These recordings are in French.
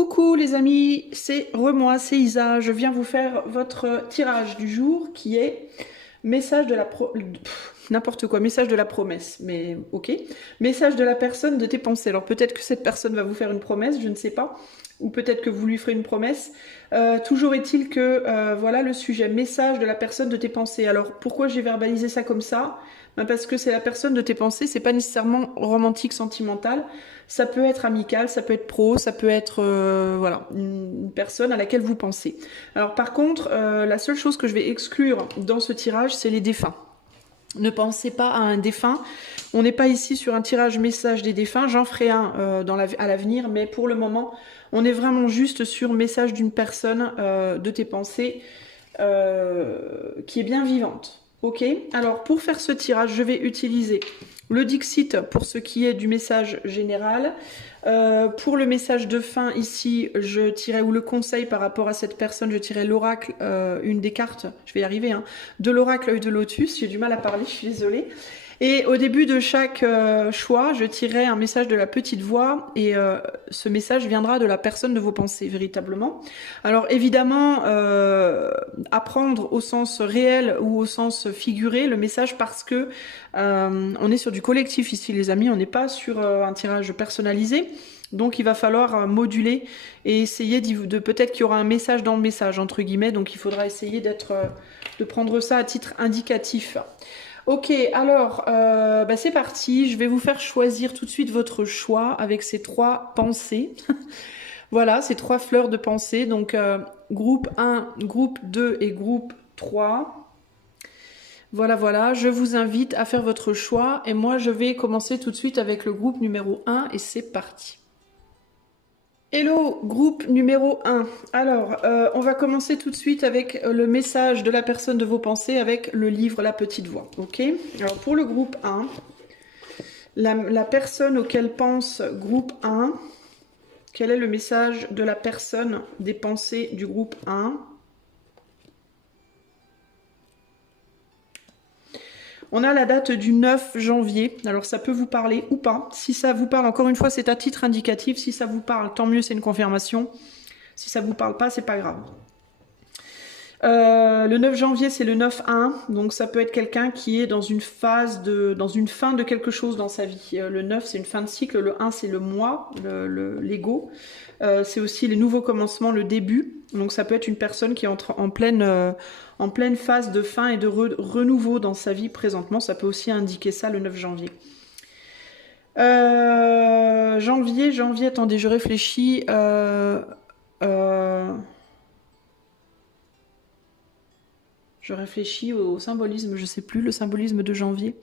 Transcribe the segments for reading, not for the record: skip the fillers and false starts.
Coucou les amis, c'est moi, c'est Isa. Je viens vous faire votre tirage du jour qui est message de la n'importe quoi, message de la promesse, mais ok. Message de la personne de tes pensées. Alors peut-être que cette personne va vous faire une promesse, je ne sais pas, ou peut-être que vous lui ferez une promesse. Toujours est-il que voilà le sujet, message de la personne de tes pensées. Alors pourquoi j'ai verbalisé ça comme ça? Ben parce que c'est la personne de tes pensées, c'est pas nécessairement romantique, sentimental. Ça peut être amical, ça peut être pro, ça peut être voilà une personne à laquelle vous pensez. Alors par contre, la seule chose que je vais exclure dans ce tirage, c'est les défunts. Ne pensez pas à un défunt. On n'est pas ici sur un tirage message des défunts. J'en ferai un à l'avenir, mais pour le moment, on est vraiment juste sur message d'une personne de tes pensées qui est bien vivante. Ok. Alors pour faire ce tirage, je vais utiliser le Dixit pour ce qui est du message général. Pour le message de fin ici, je tirais, ou le conseil par rapport à cette personne, je tirais l'oracle, une des cartes, je vais y arriver, hein, de l'oracle œil de lotus. J'ai du mal à parler, je suis désolée. Et au début de chaque choix, je tirerai un message de la petite voix et ce message viendra de la personne de vos pensées, véritablement. Alors évidemment, apprendre au sens réel ou au sens figuré le message parce que on est sur du collectif ici les amis, on n'est pas sur un tirage personnalisé. Donc il va falloir moduler et essayer de peut-être qu'il y aura un message dans le message, entre guillemets, donc il faudra essayer de prendre ça à titre indicatif. Ok, alors c'est parti, je vais vous faire choisir tout de suite votre choix avec ces trois pensées. Voilà, ces trois fleurs de pensée, donc groupe 1, groupe 2 et groupe 3. Voilà, voilà, je vous invite à faire votre choix et moi je vais commencer tout de suite avec le groupe numéro 1 et c'est parti. Hello, groupe numéro 1. Alors, on va commencer tout de suite avec le message de la personne de vos pensées avec le livre La Petite Voix. Ok. Alors, pour le groupe 1, la personne auquel pense groupe 1, quel est le message de la personne des pensées du groupe 1? On a la date du 9 janvier, alors ça peut vous parler ou pas. Si ça vous parle, encore une fois, c'est à titre indicatif. Si ça vous parle, tant mieux, c'est une confirmation. Si ça vous parle pas, c'est pas grave. Le 9 janvier, c'est le 9-1, donc ça peut être quelqu'un qui est dans une phase dans une fin de quelque chose dans sa vie. Le 9, c'est une fin de cycle, le 1, c'est le moi, l'ego. C'est aussi les nouveaux commencements, le début. Donc ça peut être une personne qui est en pleine phase de fin et de renouveau dans sa vie présentement. Ça peut aussi indiquer ça le 9 janvier. Janvier, attendez, je réfléchis. Je réfléchis au symbolisme, je sais plus, le symbolisme de janvier.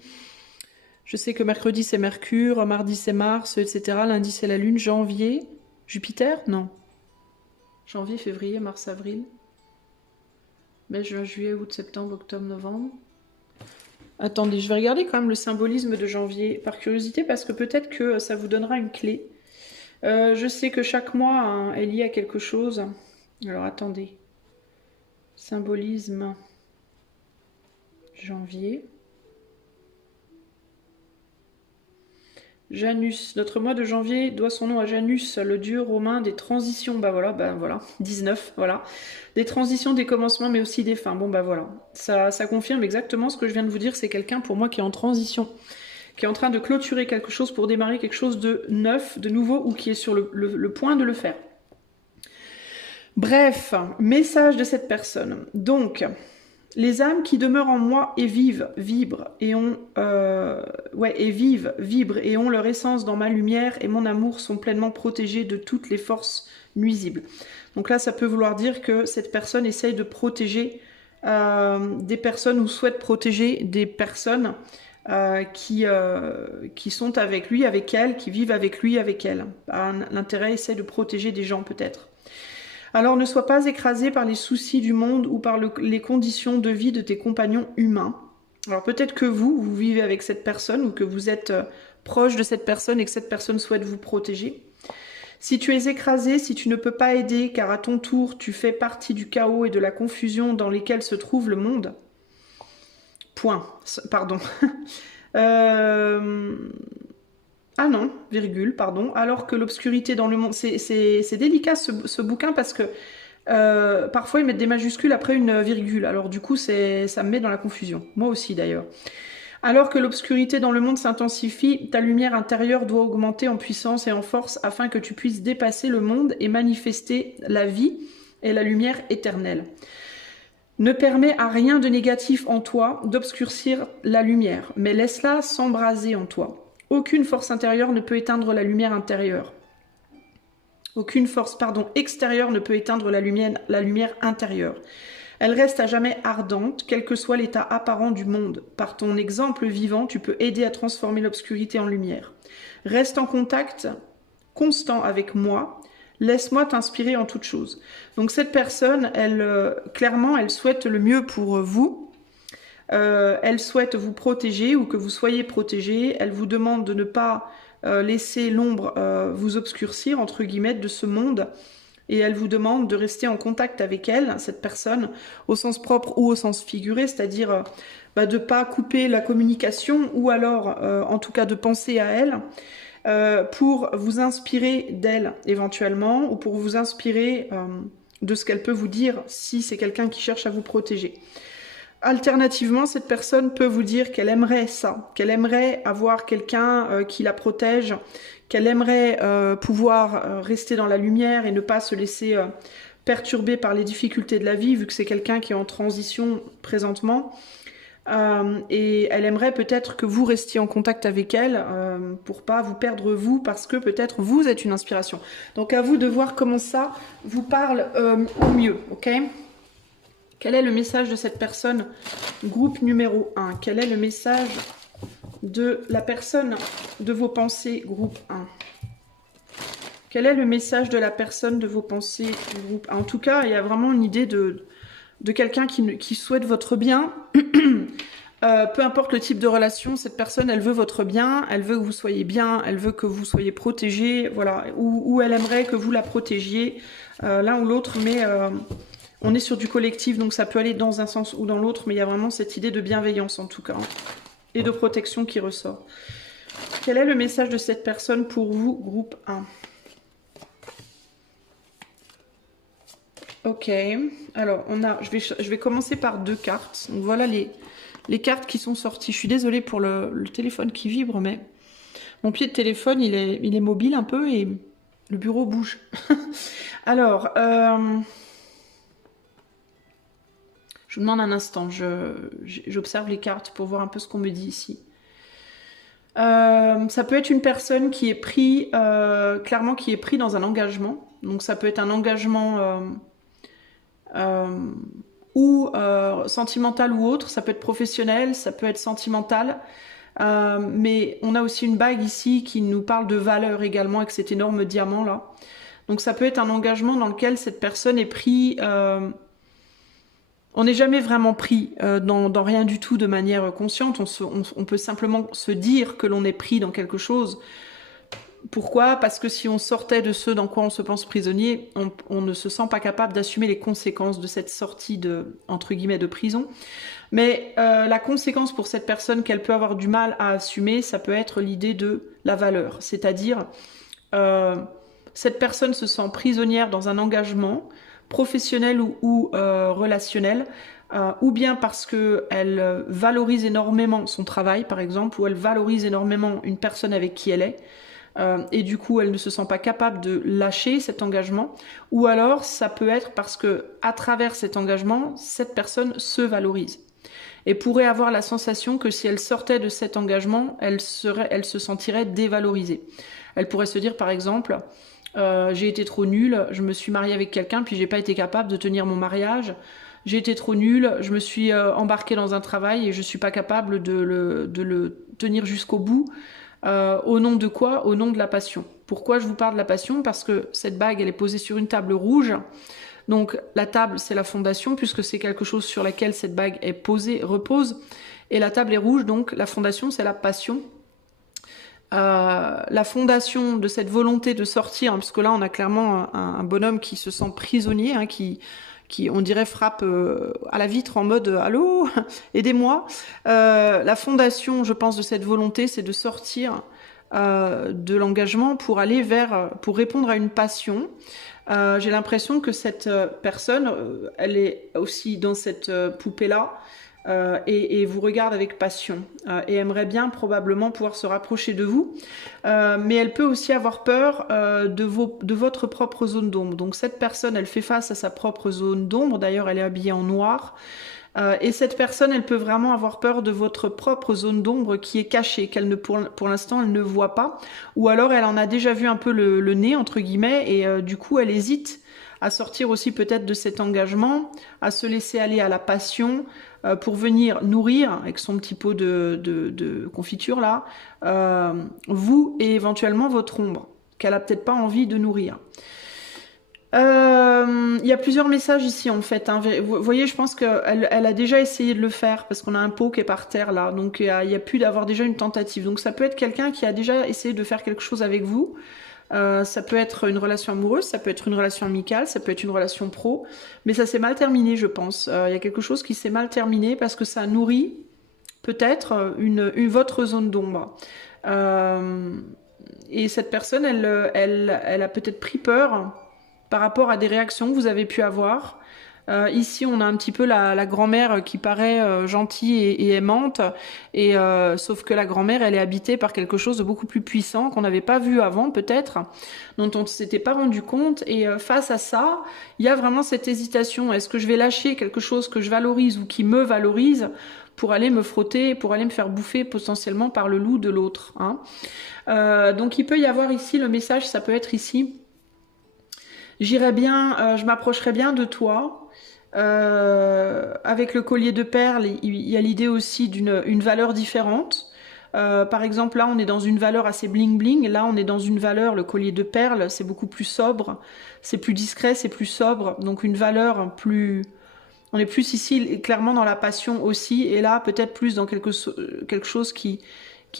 Je sais que mercredi c'est Mercure, mardi c'est Mars, etc. Lundi c'est la Lune, janvier. Jupiter? Non. Janvier, février, mars, avril. Mai, juin, juillet, août, septembre, octobre, novembre. Attendez, je vais regarder quand même le symbolisme de janvier par curiosité parce que peut-être que ça vous donnera une clé. Je sais que chaque mois hein, est lié à quelque chose. Alors attendez. Symbolisme. Janvier. Janus. Notre mois de janvier doit son nom à Janus, le dieu romain des transitions. Bah voilà, 19, voilà. Des transitions, des commencements, mais aussi des fins. Bon bah voilà. Ça confirme exactement ce que je viens de vous dire. C'est quelqu'un pour moi qui est en transition, qui est en train de clôturer quelque chose pour démarrer quelque chose de neuf, de nouveau, ou qui est sur le point de le faire. Bref, message de cette personne. Donc, les âmes qui demeurent en moi et vivent, vibrent et vibrent et ont leur essence dans ma lumière et mon amour sont pleinement protégées de toutes les forces nuisibles. Donc là, ça peut vouloir dire que cette personne essaye de protéger des personnes ou souhaite protéger des personnes qui sont avec lui, avec elle, qui vivent avec lui, avec elle. L'intérêt essaie de protéger des gens peut-être. Alors ne sois pas écrasé par les soucis du monde ou par les conditions de vie de tes compagnons humains. Alors peut-être que vous vivez avec cette personne ou que vous êtes proche de cette personne et que cette personne souhaite vous protéger. Si tu es écrasé, si tu ne peux pas aider, car à ton tour tu fais partie du chaos et de la confusion dans lesquels se trouve le monde. Point. Pardon. Ah non, virgule, pardon. Alors que l'obscurité dans le monde... C'est délicat ce bouquin parce que parfois ils mettent des majuscules après une virgule. Alors du coup, ça me met dans la confusion. Moi aussi d'ailleurs. Alors que l'obscurité dans le monde s'intensifie, ta lumière intérieure doit augmenter en puissance et en force afin que tu puisses dépasser le monde et manifester la vie et la lumière éternelle. Ne permets à rien de négatif en toi d'obscurcir la lumière, mais laisse-la s'embraser en toi. Aucune force intérieure ne peut éteindre la lumière intérieure. Aucune force, extérieure ne peut éteindre la lumière intérieure. Elle reste à jamais ardente, quel que soit l'état apparent du monde. Par ton exemple vivant, tu peux aider à transformer l'obscurité en lumière. Reste en contact constant avec moi. Laisse-moi t'inspirer en toute chose. Donc cette personne, clairement, elle souhaite le mieux pour vous. Elle souhaite vous protéger ou que vous soyez protégé. Elle vous demande de ne pas laisser l'ombre vous obscurcir, entre guillemets, de ce monde. Et elle vous demande de rester en contact avec elle, cette personne, au sens propre ou au sens figuré, c'est-à-dire de ne pas couper la communication ou alors, en tout cas, de penser à elle pour vous inspirer d'elle éventuellement ou pour vous inspirer de ce qu'elle peut vous dire si c'est quelqu'un qui cherche à vous protéger. Alternativement, cette personne peut vous dire qu'elle aimerait ça, qu'elle aimerait avoir quelqu'un qui la protège, qu'elle aimerait pouvoir rester dans la lumière et ne pas se laisser perturber par les difficultés de la vie, vu que c'est quelqu'un qui est en transition présentement. Et elle aimerait peut-être que vous restiez en contact avec elle pour pas vous perdre vous, parce que peut-être vous êtes une inspiration. Donc à vous de voir comment ça vous parle au mieux, ok ? Quel est le message de cette personne? Groupe numéro 1. Quel est le message de la personne de vos pensées? Groupe 1. Quel est le message de la personne de vos pensées? Groupe 1. En tout cas, il y a vraiment une idée de quelqu'un qui souhaite votre bien. Peu importe le type de relation, cette personne, elle veut votre bien, elle veut que vous soyez bien, elle veut que vous soyez protégé, voilà, ou elle aimerait que vous la protégiez, l'un ou l'autre, mais... on est sur du collectif, donc ça peut aller dans un sens ou dans l'autre, mais il y a vraiment cette idée de bienveillance en tout cas, et de protection qui ressort. Quel est le message de cette personne pour vous, groupe 1? Ok, alors je vais commencer par 2 cartes. Donc voilà les cartes qui sont sorties. Je suis désolée pour le téléphone qui vibre, mais mon pied de téléphone, il est mobile un peu et le bureau bouge. Alors... je vous demande un instant, j'observe les cartes pour voir un peu ce qu'on me dit ici. Ça peut être une personne qui est pris, clairement qui est pris dans un engagement. Donc ça peut être un engagement ou sentimental ou autre. Ça peut être professionnel, ça peut être sentimental. Mais on a aussi une bague ici qui nous parle de valeur également avec cet énorme diamant là. Donc ça peut être un engagement dans lequel cette personne est pris... on n'est jamais vraiment pris dans rien du tout de manière consciente. On peut simplement se dire que l'on est pris dans quelque chose. Pourquoi? Parce que si on sortait de ce dans quoi on se pense prisonnier, on ne se sent pas capable d'assumer les conséquences de cette sortie entre guillemets, de prison. Mais la conséquence pour cette personne qu'elle peut avoir du mal à assumer, ça peut être l'idée de la valeur. C'est-à-dire, cette personne se sent prisonnière dans un engagement professionnel ou relationnel, ou bien parce qu'elle valorise énormément son travail, par exemple, ou elle valorise énormément une personne avec qui elle est, et du coup elle ne se sent pas capable de lâcher cet engagement, ou alors ça peut être parce que à travers cet engagement, cette personne se valorise et pourrait avoir la sensation que si elle sortait de cet engagement, elle se sentirait dévalorisée. Elle pourrait se dire par exemple, j'ai été trop nulle, je me suis mariée avec quelqu'un puis j'ai pas été capable de tenir mon mariage, j'ai été trop nulle, je me suis embarquée dans un travail et je suis pas capable de le tenir jusqu'au bout. Au nom de quoi? Au nom de la passion. Pourquoi je vous parle de la passion? Parce que cette bague, elle est posée sur une table rouge. Donc la table, c'est la fondation, puisque c'est quelque chose sur laquelle cette bague est posée, repose. Et la table est rouge, donc la fondation, c'est la passion. La fondation de cette volonté de sortir, hein, parce que là, on a clairement un bonhomme qui se sent prisonnier, hein, qui on dirait frappe à la vitre en mode « Allô, aidez-moi ». La fondation, je pense, de cette volonté, c'est de sortir de l'engagement pour aller pour répondre à une passion. J'ai l'impression que cette personne, elle est aussi dans cette poupée-là et vous regarde avec passion et aimerait bien probablement pouvoir se rapprocher de vous. Mais elle peut aussi avoir peur de votre propre zone d'ombre. Donc cette personne, elle fait face à sa propre zone d'ombre. D'ailleurs, elle est habillée en noir. Et cette personne, elle peut vraiment avoir peur de votre propre zone d'ombre qui est cachée, qu'elle ne pour l'instant elle ne voit pas, ou alors elle en a déjà vu un peu le nez entre guillemets, et du coup elle hésite à sortir aussi peut-être de cet engagement, à se laisser aller à la passion pour venir nourrir avec son petit pot de confiture là, vous et éventuellement votre ombre, qu'elle a peut-être pas envie de nourrir. Il y a plusieurs messages ici en fait, hein. Vous voyez, je pense qu'elle a déjà essayé de le faire parce qu'on a un pot qui est par terre là, donc il y a plus d'avoir déjà une tentative. Donc ça peut être quelqu'un qui a déjà essayé de faire quelque chose avec vous. Ça peut être une relation amoureuse, ça peut être une relation amicale, ça peut être une relation pro, mais ça s'est mal terminé, je pense. Il y a quelque chose qui s'est mal terminé parce que ça nourrit peut-être votre zone d'ombre. Et cette personne, elle a peut-être pris peur par rapport à des réactions que vous avez pu avoir. Ici, on a un petit peu la grand-mère qui paraît gentille et aimante, et sauf que la grand-mère, elle est habitée par quelque chose de beaucoup plus puissant qu'on n'avait pas vu avant, peut-être, dont on ne s'était pas rendu compte. Et face à ça, il y a vraiment cette hésitation. Est-ce que je vais lâcher quelque chose que je valorise ou qui me valorise pour aller me frotter, pour aller me faire bouffer potentiellement par le loup de l'autre, hein. Donc il peut y avoir ici, le message, ça peut être ici: j'irai bien, je m'approcherai bien de toi. Avec le collier de perles, il y a l'idée aussi d'une valeur différente. Par exemple, là, on est dans une valeur assez bling bling. Là, on est dans une valeur, le collier de perles, c'est beaucoup plus sobre, c'est plus discret, c'est plus sobre. Donc une valeur plus... On est plus ici, clairement, dans la passion aussi. Et là, peut-être plus dans quelque chose qui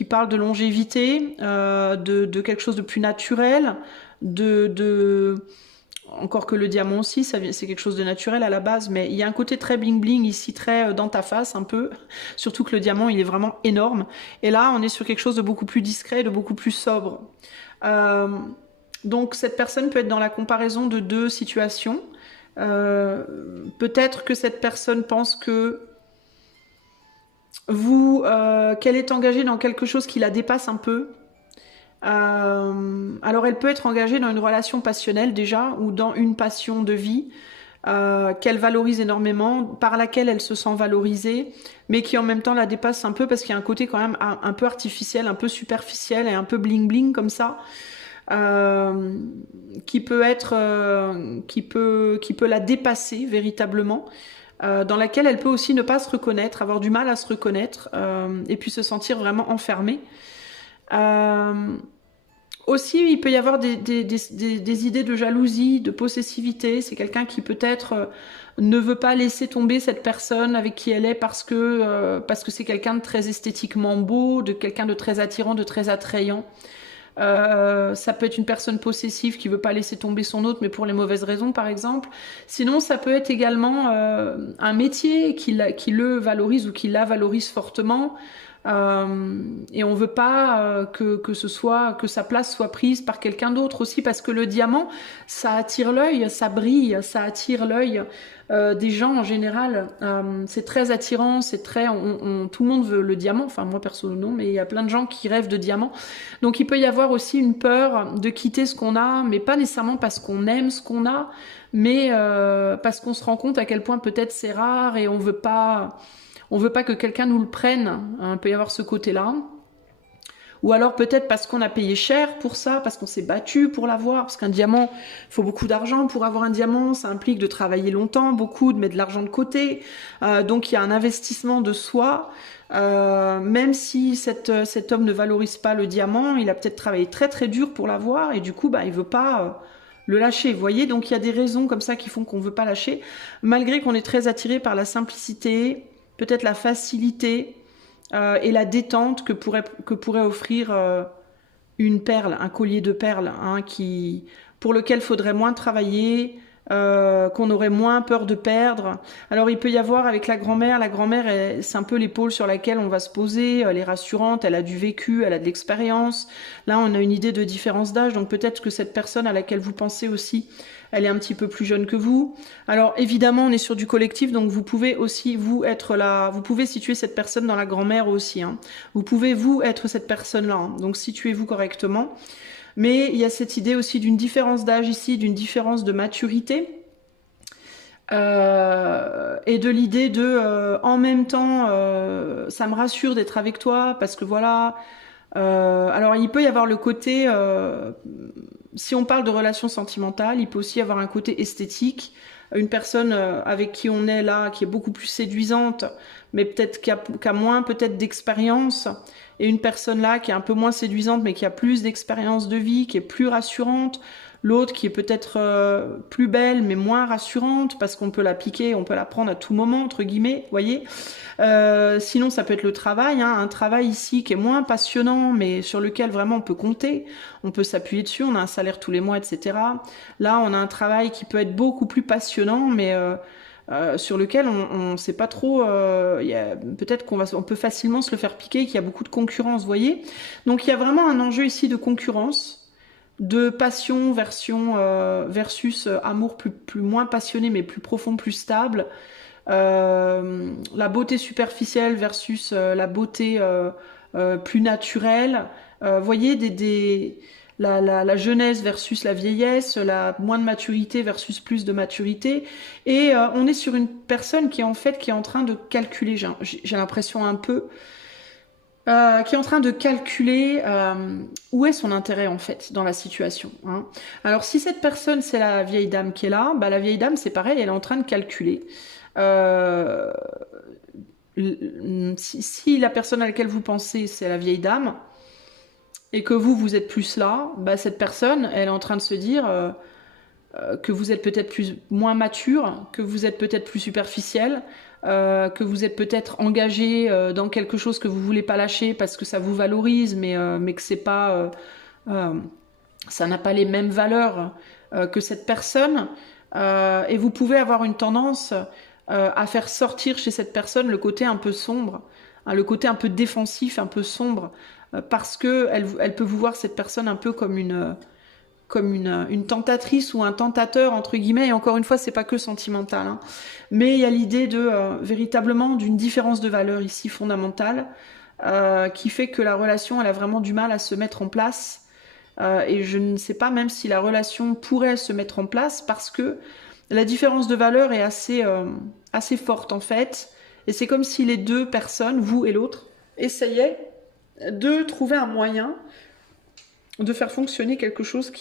parle de longévité, de quelque chose de plus naturel, encore que le diamant aussi, c'est quelque chose de naturel à la base, mais il y a un côté très bling bling ici, très dans ta face un peu, surtout que le diamant il est vraiment énorme, et là on est sur quelque chose de beaucoup plus discret, de beaucoup plus sobre. Donc cette personne peut être dans la comparaison de deux situations. Peut-être que cette personne pense que qu'elle est engagée dans quelque chose qui la dépasse un peu. Alors elle peut être engagée dans une relation passionnelle déjà, ou dans une passion de vie qu'elle valorise énormément, par laquelle elle se sent valorisée, mais qui en même temps la dépasse un peu parce qu'il y a un côté quand même un peu artificiel, un peu superficiel et un peu bling bling comme ça, qui peut la dépasser véritablement. Dans laquelle elle peut aussi ne pas se reconnaître, avoir du mal à se reconnaître, et puis se sentir vraiment enfermée. Aussi, il peut y avoir des idées de jalousie, de possessivité. C'est quelqu'un qui peut-être ne veut pas laisser tomber cette personne avec qui elle est parce que c'est quelqu'un de très esthétiquement beau, de quelqu'un de très attirant, de très attrayant. Ça peut être une personne possessive qui veut pas laisser tomber son autre, mais pour les mauvaises raisons, par exemple. Sinon, ça peut être également un métier qui le valorise ou qui la valorise fortement. Et on veut pas que sa place soit prise par quelqu'un d'autre aussi, parce que le diamant, ça attire l'œil, ça brille, ça attire l'œil des gens en général. C'est très attirant, c'est très, tout le monde veut le diamant. Enfin moi perso non, mais il y a plein de gens qui rêvent de diamant. Donc il peut y avoir aussi une peur de quitter ce qu'on a, mais pas nécessairement parce qu'on aime ce qu'on a, mais parce qu'on se rend compte à quel point peut-être c'est rare et on veut pas que quelqu'un nous le prenne, hein. Il peut y avoir ce côté-là. Ou alors peut-être parce qu'on a payé cher pour ça, parce qu'on s'est battu pour l'avoir, parce qu'un diamant, il faut beaucoup d'argent pour avoir un diamant, ça implique de travailler longtemps, beaucoup, de mettre de l'argent de côté. Donc il y a un investissement de soi. Même si cet homme ne valorise pas le diamant, il a peut-être travaillé très très dur pour l'avoir, et du coup, il veut pas... le lâcher, vous voyez, donc il y a des raisons comme ça qui font qu'on veut pas lâcher, malgré qu'on est très attiré par la simplicité, peut-être la facilité et la détente que pourrait offrir une perle, un collier de perles, hein, pour lequel faudrait moins travailler, qu'on aurait moins peur de perdre. Alors il peut y avoir avec la grand-mère c'est un peu l'épaule sur laquelle on va se poser, elle est rassurante, elle a du vécu, elle a de l'expérience. Là on a une idée de différence d'âge, donc peut-être que cette personne à laquelle vous pensez aussi, elle est un petit peu plus jeune que vous. Alors évidemment on est sur du collectif, donc vous pouvez aussi vous être là, vous pouvez situer cette personne dans la grand-mère aussi, hein. Vous pouvez vous être cette personne-là, hein. Donc situez-vous correctement. Mais il y a cette idée aussi d'une différence d'âge ici, d'une différence de maturité. Et de l'idée de en même temps ça me rassure d'être avec toi parce que voilà alors il peut y avoir le côté si on parle de relations sentimentales, il peut aussi y avoir un côté esthétique, une personne avec qui on est là qui est beaucoup plus séduisante mais peut-être qui a moins peut-être d'expérience, et une personne là qui est un peu moins séduisante mais qui a plus d'expérience de vie, qui est plus rassurante. L'autre qui est peut-être plus belle mais moins rassurante parce qu'on peut la piquer, on peut la prendre à tout moment, entre guillemets, voyez. Sinon ça peut être le travail, hein, un travail ici qui est moins passionnant mais sur lequel vraiment on peut compter, on peut s'appuyer dessus, on a un salaire tous les mois, etc. Là on a un travail qui peut être beaucoup plus passionnant mais sur lequel on ne sait pas trop, peut-être on peut facilement se le faire piquer, qu'il y a beaucoup de concurrence, voyez. Donc il y a vraiment un enjeu ici de concurrence, de passion versus amour plus moins passionné mais plus profond, plus stable. La beauté superficielle versus la beauté plus naturelle. Voyez la jeunesse versus la vieillesse, la moins de maturité versus plus de maturité. Et on est sur une personne qui est en train de calculer, j'ai l'impression un peu, qui est en train de calculer où est son intérêt en fait dans la situation, hein. Alors si cette personne c'est la vieille dame qui est là, bah, la vieille dame c'est pareil, elle est en train de calculer. Euh, si la personne à laquelle vous pensez c'est la vieille dame et que vous êtes plus là, bah, cette personne elle est en train de se dire que vous êtes peut-être moins mature, que vous êtes peut-être plus superficiel, que vous êtes peut-être engagé dans quelque chose que vous voulez pas lâcher parce que ça vous valorise, mais que c'est pas, ça n'a pas les mêmes valeurs que cette personne. Et vous pouvez avoir une tendance à faire sortir chez cette personne le côté un peu sombre, hein, le côté un peu défensif, un peu sombre, parce que elle peut vous voir cette personne un peu comme une tentatrice ou un tentateur entre guillemets, et encore une fois c'est pas que sentimental, hein. Mais il y a l'idée de véritablement d'une différence de valeur ici fondamentale qui fait que la relation elle a vraiment du mal à se mettre en place, et je ne sais pas même si la relation pourrait se mettre en place parce que la différence de valeur est assez forte en fait, et c'est comme si les deux personnes, vous et l'autre, essayaient de trouver un moyen de faire fonctionner quelque chose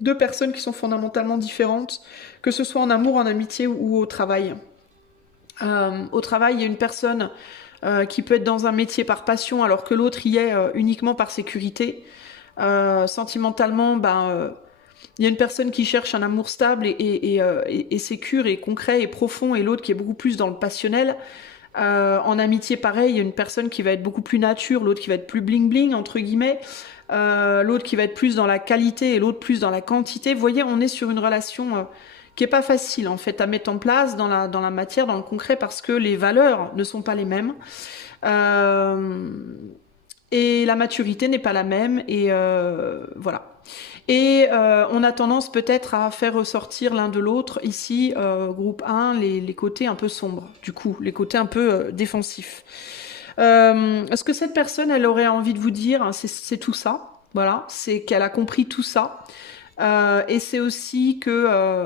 deux personnes qui sont fondamentalement différentes, que ce soit en amour, en amitié ou au travail. Au travail, il y a une personne qui peut être dans un métier par passion alors que l'autre y est uniquement par sécurité. Sentimentalement, il y a une personne qui cherche un amour stable et sécure et concret et profond, et l'autre qui est beaucoup plus dans le passionnel. En amitié, pareil, il y a une personne qui va être beaucoup plus nature, l'autre qui va être plus bling-bling, entre guillemets. L'autre qui va être plus dans la qualité et l'autre plus dans la quantité. Vous voyez, on est sur une relation qui est pas facile en fait à mettre en place dans la matière, dans le concret, parce que les valeurs ne sont pas les mêmes. Et la maturité n'est pas la même, et voilà. Et on a tendance peut-être à faire ressortir l'un de l'autre, ici, groupe 1, les côtés un peu sombres, du coup, les côtés un peu défensifs. Est-ce que cette personne, elle aurait envie de vous dire, hein, c'est tout ça, voilà, c'est qu'elle a compris tout ça, et c'est aussi que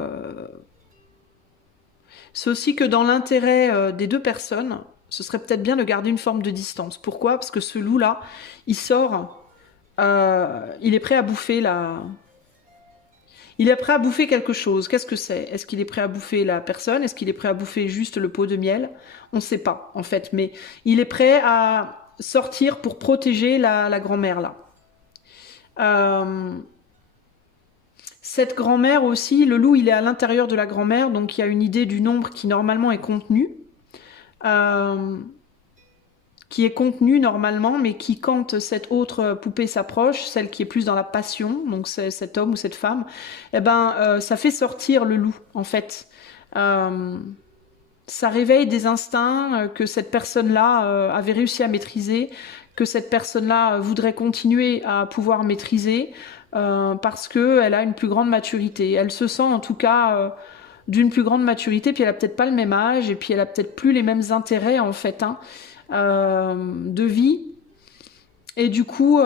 dans l'intérêt des deux personnes, ce serait peut-être bien de garder une forme de distance. Pourquoi? Parce que ce loup-là, il sort, il est prêt à bouffer Il est prêt à bouffer quelque chose. Qu'est-ce que c'est? Est-ce qu'il est prêt à bouffer la personne? Est-ce qu'il est prêt à bouffer juste le pot de miel? On ne sait pas, en fait. Mais il est prêt à sortir pour protéger la grand-mère, là. Cette grand-mère aussi, le loup, il est à l'intérieur de la grand-mère, donc il y a une idée du nombre qui, normalement, est contenu. qui est contenue normalement, mais qui, quand cette autre poupée s'approche, celle qui est plus dans la passion, donc c'est cet homme ou cette femme, eh ben, ça fait sortir le loup, en fait. Ça réveille des instincts que cette personne-là avait réussi à maîtriser, que cette personne-là voudrait continuer à pouvoir maîtriser, parce qu'elle a une plus grande maturité. Elle se sent en tout cas d'une plus grande maturité, puis elle a peut-être pas le même âge, et puis elle a peut-être plus les mêmes intérêts en fait, hein, de vie. Et du coup,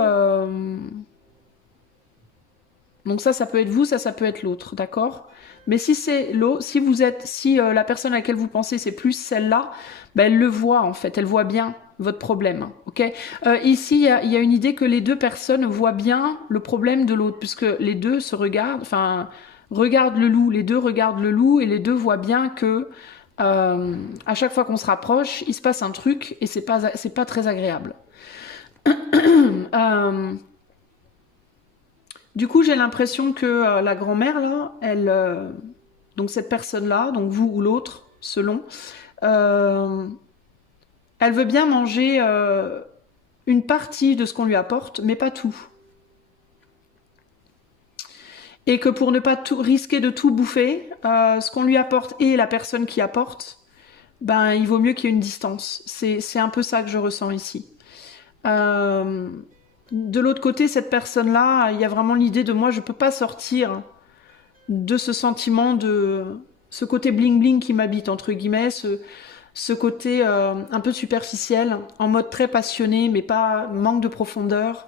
donc ça peut être vous, ça peut être l'autre, d'accord? Mais si c'est l'autre, si la personne à laquelle vous pensez c'est plus celle-là, ben elle le voit en fait, elle voit bien votre problème, ok? Ici, il y a une idée que les deux personnes voient bien le problème de l'autre, puisque les deux se regardent, enfin, regardent le loup, les deux regardent le loup et les deux voient bien que à chaque fois qu'on se rapproche, il se passe un truc et c'est pas très agréable. Du coup, j'ai l'impression que la grand-mère, là, donc cette personne-là, donc vous ou l'autre, selon, euh, elle veut bien manger une partie de ce qu'on lui apporte, mais pas tout. Et que pour ne pas risquer de tout bouffer, ce qu'on lui apporte et la personne qui apporte, ben, il vaut mieux qu'il y ait une distance. C'est un peu ça que je ressens ici. De l'autre côté, cette personne-là, il y a vraiment l'idée de moi, je peux pas sortir de ce sentiment de ce côté bling bling qui m'habite entre guillemets, ce côté un peu superficiel, en mode très passionné, mais pas manque de profondeur,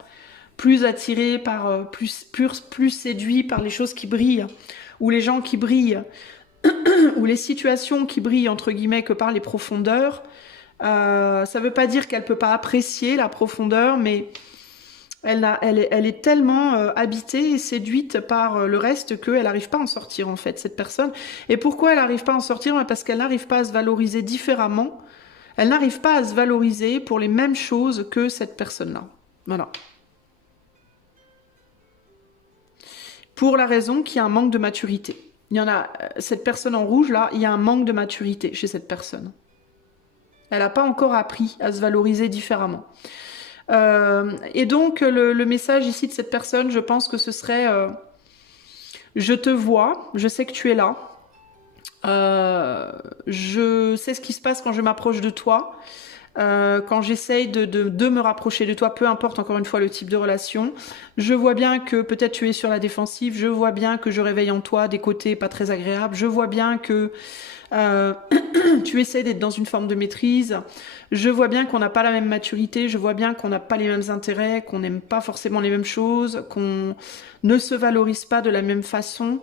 plus attiré par plus séduit par les choses qui brillent, ou les gens qui brillent, ou les situations qui brillent entre guillemets que par les profondeurs. Ça veut pas dire qu'elle peut pas apprécier la profondeur, mais elle est tellement habitée et séduite par le reste qu'elle n'arrive pas à en sortir en fait, cette personne. Et pourquoi elle n'arrive pas à en sortir? Parce qu'elle n'arrive pas à se valoriser différemment. Elle n'arrive pas à se valoriser pour les mêmes choses que cette personne-là. Voilà. Pour la raison qu'il y a un manque de maturité. Il y en a, cette personne en rouge là, il y a un manque de maturité chez cette personne. Elle n'a pas encore appris à se valoriser différemment. Et donc, le message ici de cette personne, je pense que ce serait je te vois, je sais que tu es là, je sais ce qui se passe quand je m'approche de toi, quand j'essaye de me rapprocher de toi, peu importe encore une fois le type de relation. Je vois bien que peut-être tu es sur la défensive, je vois bien que je réveille en toi des côtés pas très agréables, je vois bien que tu essaies d'être dans une forme de maîtrise. Je vois bien qu'on n'a pas la même maturité, je vois bien qu'on n'a pas les mêmes intérêts, qu'on n'aime pas forcément les mêmes choses, qu'on ne se valorise pas de la même façon.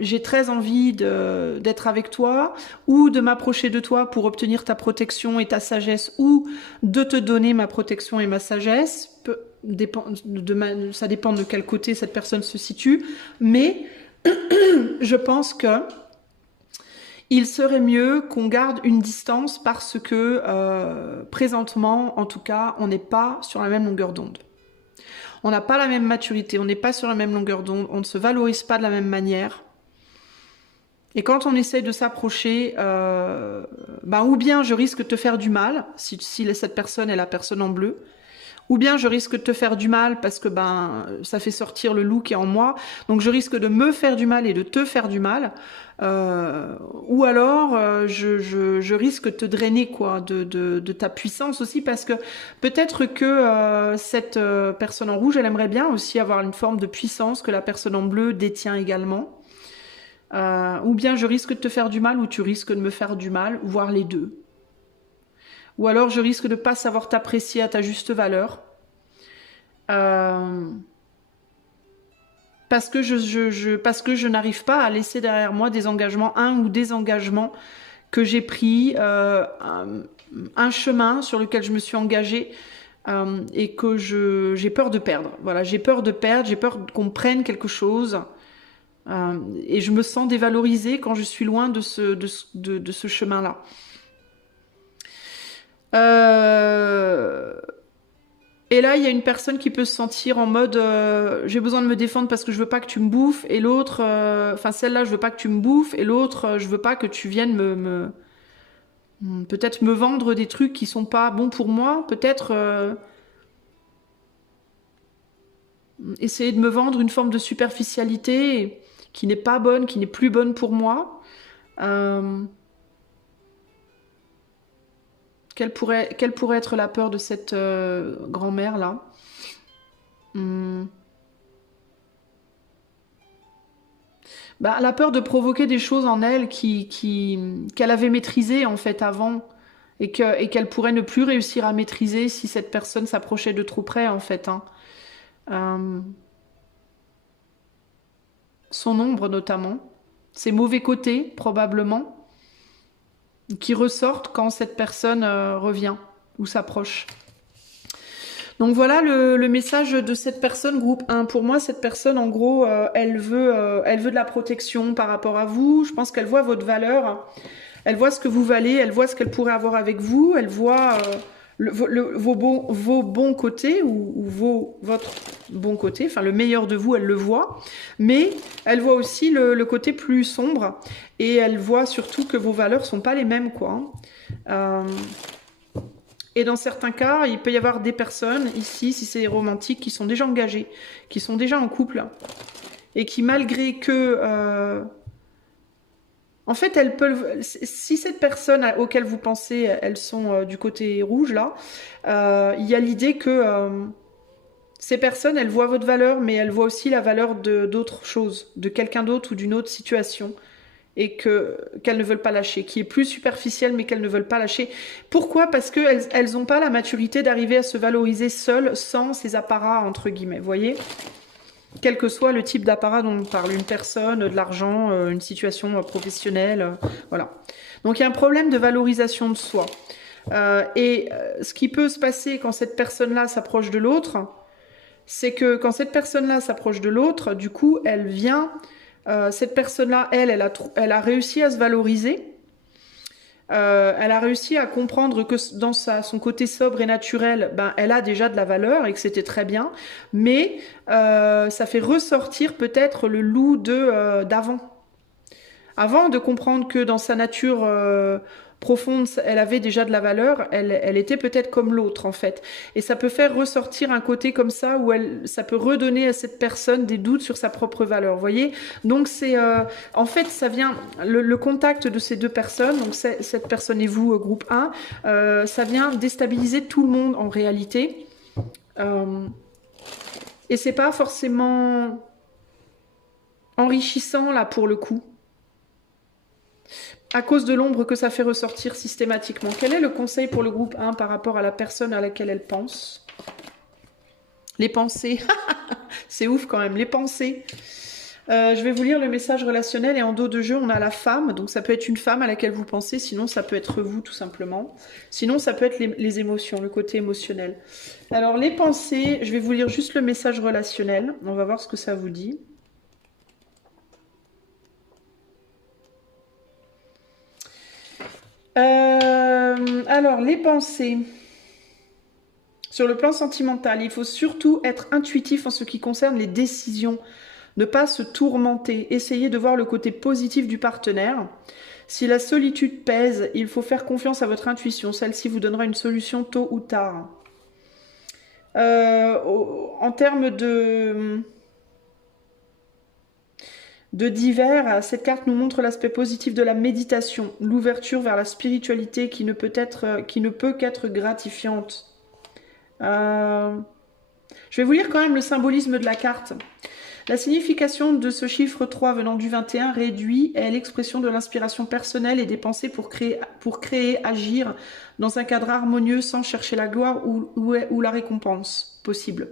J'ai très envie d'être avec toi ou de m'approcher de toi pour obtenir ta protection et ta sagesse ou de te donner ma protection et ma sagesse. Ça dépend de quel côté cette personne se situe, mais je pense que il serait mieux qu'on garde une distance parce que présentement, en tout cas, on n'est pas sur la même longueur d'onde. On n'a pas la même maturité, on n'est pas sur la même longueur d'onde, on ne se valorise pas de la même manière. Et quand on essaie de s'approcher, ou bien je risque de te faire du mal, si cette personne est la personne en bleu, ou bien je risque de te faire du mal parce que ça fait sortir le loup qui est en moi, donc je risque de me faire du mal et de te faire du mal, ou alors je risque de te drainer quoi, de ta puissance aussi, parce que peut-être que cette personne en rouge, elle aimerait bien aussi avoir une forme de puissance que la personne en bleu détient également, ou bien je risque de te faire du mal ou tu risques de me faire du mal, voire les deux. Ou alors je risque de ne pas savoir t'apprécier à ta juste valeur. Parce que je n'arrive pas à laisser derrière moi des engagements, un ou des engagements que j'ai pris, un chemin sur lequel je me suis engagée et que j'ai peur de perdre. Voilà, j'ai peur de perdre, j'ai peur qu'on prenne quelque chose. Et je me sens dévalorisée quand je suis loin de ce chemin-là. Et là, il y a une personne qui peut se sentir en mode j'ai besoin de me défendre parce que je veux pas que tu me bouffes, et l'autre, celle-là, je veux pas que tu me bouffes, et l'autre, je veux pas que tu viennes Peut-être me vendre des trucs qui sont pas bons pour moi. Peut-être essayer de me vendre une forme de superficialité qui n'est pas bonne, qui n'est plus bonne pour moi. Quelle pourrait être la peur de cette grand-mère-là? Bah, la peur de provoquer des choses en elle qu'elle avait maîtrisées en fait avant et qu'elle pourrait ne plus réussir à maîtriser si cette personne s'approchait de trop près en fait, hein. Euh, Son ombre notamment, ses mauvais côtés probablement, qui ressortent quand cette personne revient ou s'approche. Donc voilà le message de cette personne, groupe 1. Pour moi, cette personne, en gros, elle veut de la protection par rapport à vous. Je pense qu'elle voit votre valeur. Elle voit ce que vous valez. Elle voit ce qu'elle pourrait avoir avec vous. Elle voit vos bons côtés ou votre bon côté. Enfin, le meilleur de vous, elle le voit. Mais elle voit aussi le côté plus sombre. Et elle voit surtout que vos valeurs sont pas les mêmes, quoi. Et dans certains cas, il peut y avoir des personnes, ici, si c'est romantique, qui sont déjà engagées, qui sont déjà en couple, et qui, malgré que... En fait, elles peuvent... Si cette personne auquel vous pensez, elles sont du côté rouge, là, il y a l'idée que ces personnes, elles voient votre valeur, mais elles voient aussi la valeur d'autres choses, de quelqu'un d'autre ou d'une autre situation. Et qu'elles ne veulent pas lâcher, qui est plus superficielle mais qu'elles ne veulent pas lâcher. Pourquoi? Parce qu'elles n'ont pas la maturité d'arriver à se valoriser seules sans ces apparats, entre guillemets, vous voyez? Quel que soit le type d'apparat dont on parle, une personne, de l'argent, une situation professionnelle, voilà. Donc il y a un problème de valorisation de soi. Ce qui peut se passer quand cette personne-là s'approche de l'autre, c'est que quand cette personne-là s'approche de l'autre, du coup, elle vient... cette personne-là, elle a réussi à se valoriser. Elle a réussi à comprendre que dans son côté sobre et naturel, ben, elle a déjà de la valeur et que c'était très bien. Mais ça fait ressortir peut-être le loup d'avant. Avant de comprendre que dans sa nature profonde, elle avait déjà de la valeur, elle était peut-être comme l'autre en fait. Et ça peut faire ressortir un côté comme ça où ça peut redonner à cette personne des doutes sur sa propre valeur, vous voyez? Donc c'est, en fait, ça vient, le contact de ces deux personnes, donc cette personne et vous, groupe 1, ça vient déstabiliser tout le monde en réalité. Et c'est pas forcément enrichissant là pour le coup. À cause de l'ombre que ça fait ressortir systématiquement. Quel est le conseil pour le groupe 1 par rapport à la personne à laquelle elle pense? Les pensées. C'est ouf quand même, les pensées. Je vais vous lire le message relationnel et en dos de jeu, on a la femme. Donc ça peut être une femme à laquelle vous pensez, sinon ça peut être vous tout simplement. Sinon ça peut être les émotions, le côté émotionnel. Alors les pensées, je vais vous lire juste le message relationnel. On va voir ce que ça vous dit. Alors, les pensées. Sur le plan sentimental, il faut surtout être intuitif en ce qui concerne les décisions. Ne pas se tourmenter. Essayez de voir le côté positif du partenaire. Si la solitude pèse, il faut faire confiance à votre intuition. Celle-ci vous donnera une solution tôt ou tard. En termes de divers, cette carte nous montre l'aspect positif de la méditation, l'ouverture vers la spiritualité qui ne peut qu'être gratifiante. Je vais vous lire quand même le symbolisme de la carte. La signification de ce chiffre 3 venant du 21 réduit est l'expression de l'inspiration personnelle et des pensées pour créer, agir dans un cadre harmonieux sans chercher la gloire ou la récompense possible.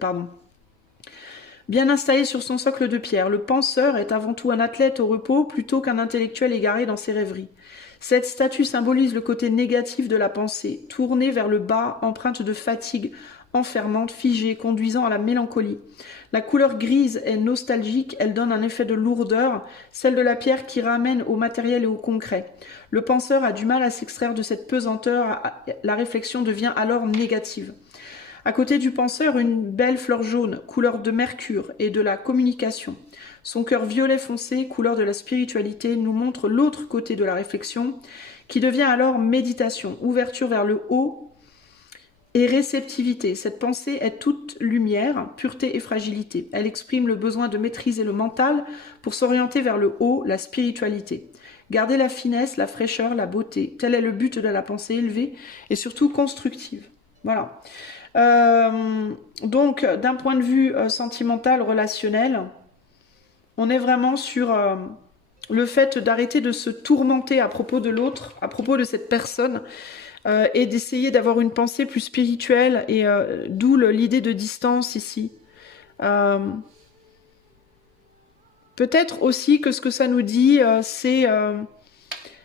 Bien installé sur son socle de pierre, le penseur est avant tout un athlète au repos plutôt qu'un intellectuel égaré dans ses rêveries. Cette statue symbolise le côté négatif de la pensée, tournée vers le bas, empreinte de fatigue, enfermante, figée, conduisant à la mélancolie. La couleur grise est nostalgique, elle donne un effet de lourdeur, celle de la pierre qui ramène au matériel et au concret. Le penseur a du mal à s'extraire de cette pesanteur, la réflexion devient alors négative. À côté du penseur, une belle fleur jaune, couleur de mercure et de la communication. Son cœur violet foncé, couleur de la spiritualité, nous montre l'autre côté de la réflexion, qui devient alors méditation, ouverture vers le haut et réceptivité. Cette pensée est toute lumière, pureté et fragilité. Elle exprime le besoin de maîtriser le mental pour s'orienter vers le haut, la spiritualité. Garder la finesse, la fraîcheur, la beauté. Tel est le but de la pensée élevée et surtout constructive. Voilà. Donc, d'un point de vue sentimental, relationnel, on est vraiment sur le fait d'arrêter de se tourmenter à propos de l'autre, à propos de cette personne, et d'essayer d'avoir une pensée plus spirituelle, et d'où l'idée de distance ici. Peut-être aussi que ce que ça nous dit, c'est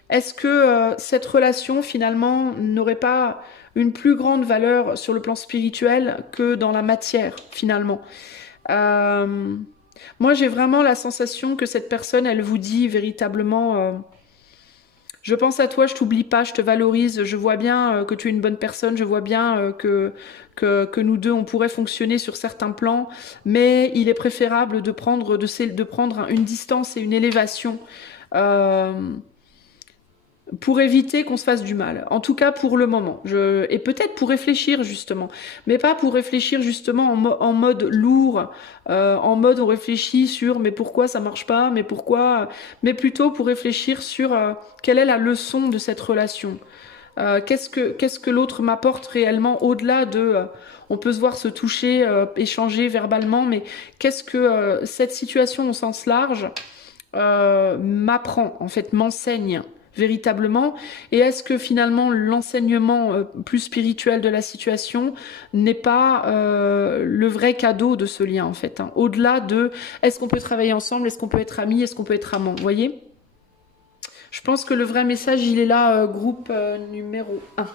est-ce que cette relation finalement n'aurait pas une plus grande valeur sur le plan spirituel que dans la matière finalement. Moi j'ai vraiment la sensation que cette personne elle vous dit véritablement je pense à toi, je t'oublie pas, je te valorise, je vois bien que tu es une bonne personne, je vois bien que nous deux on pourrait fonctionner sur certains plans, mais il est préférable de prendre une distance et une élévation pour éviter qu'on se fasse du mal. En tout cas pour le moment. Et peut-être pour réfléchir justement. Mais pas pour réfléchir justement en mode lourd, en mode on réfléchit sur mais pourquoi ça marche pas, mais pourquoi... Mais plutôt pour réfléchir sur quelle est la leçon de cette relation. Qu'est-ce que l'autre m'apporte réellement au-delà de... on peut se voir se toucher, échanger verbalement, mais qu'est-ce que cette situation au sens large m'apprend, en fait, m'enseigne véritablement, et est-ce que finalement l'enseignement plus spirituel de la situation n'est pas le vrai cadeau de ce lien en fait, hein, au-delà de est-ce qu'on peut travailler ensemble, est-ce qu'on peut être amis, est-ce qu'on peut être amants, vous voyez? Je pense que le vrai message il est là, groupe numéro 1.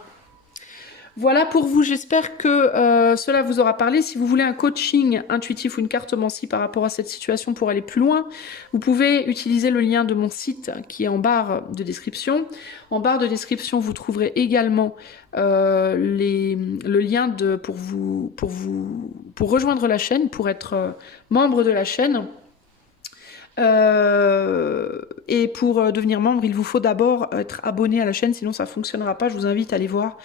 Voilà pour vous, j'espère que cela vous aura parlé. Si vous voulez un coaching intuitif ou une cartomancie par rapport à cette situation pour aller plus loin, vous pouvez utiliser le lien de mon site qui est en barre de description. En barre de description, vous trouverez également le lien pour rejoindre la chaîne, pour être membre de la chaîne. Et pour devenir membre, il vous faut d'abord être abonné à la chaîne, sinon ça ne fonctionnera pas. Je vous invite à aller voir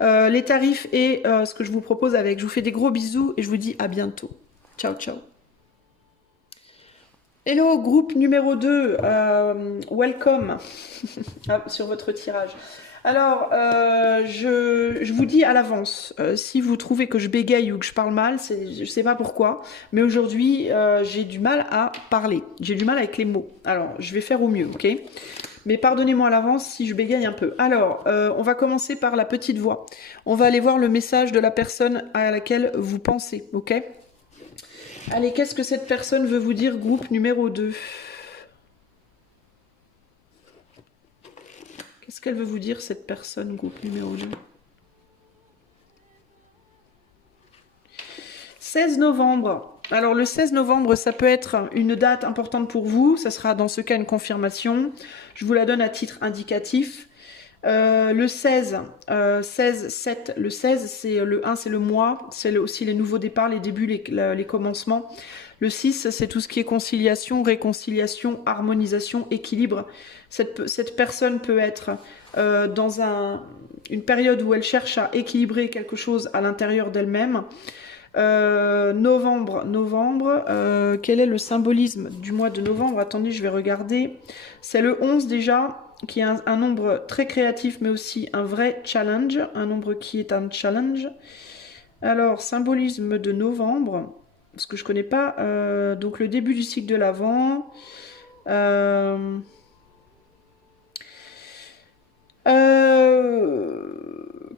les tarifs et ce que je vous propose avec. Je vous fais des gros bisous et je vous dis à bientôt. Ciao, ciao. Hello, groupe numéro 2, welcome sur votre tirage. Alors, je vous dis à l'avance, si vous trouvez que je bégaye ou que je parle mal, je ne sais pas pourquoi, mais aujourd'hui, j'ai du mal à parler. J'ai du mal avec les mots. Alors, je vais faire au mieux, ok? Mais pardonnez-moi à l'avance si je bégaye un peu. Alors, on va commencer par la petite voix. On va aller voir le message de la personne à laquelle vous pensez, ok? Allez, qu'est-ce que cette personne veut vous dire, groupe numéro 2? Qu'est-ce qu'elle veut vous dire, cette personne, groupe numéro 2? 16 novembre. Alors, le 16 novembre, ça peut être une date importante pour vous. Ça sera dans ce cas une confirmation. Je vous la donne à titre indicatif. Le 16, 16, 7, le 16, c'est le 1, c'est le mois. C'est aussi les nouveaux départs, les débuts, les commencements. Le 6, c'est tout ce qui est conciliation, réconciliation, harmonisation, équilibre. Cette personne peut être dans une période où elle cherche à équilibrer quelque chose à l'intérieur d'elle-même. Novembre, quel est le symbolisme du mois de novembre? Attendez, je vais regarder. C'est le 11 déjà, qui est un nombre très créatif, mais aussi un vrai challenge. Un nombre qui est un challenge. Alors, symbolisme de novembre, parce que je connais pas. Donc, le début du cycle de l'Avent.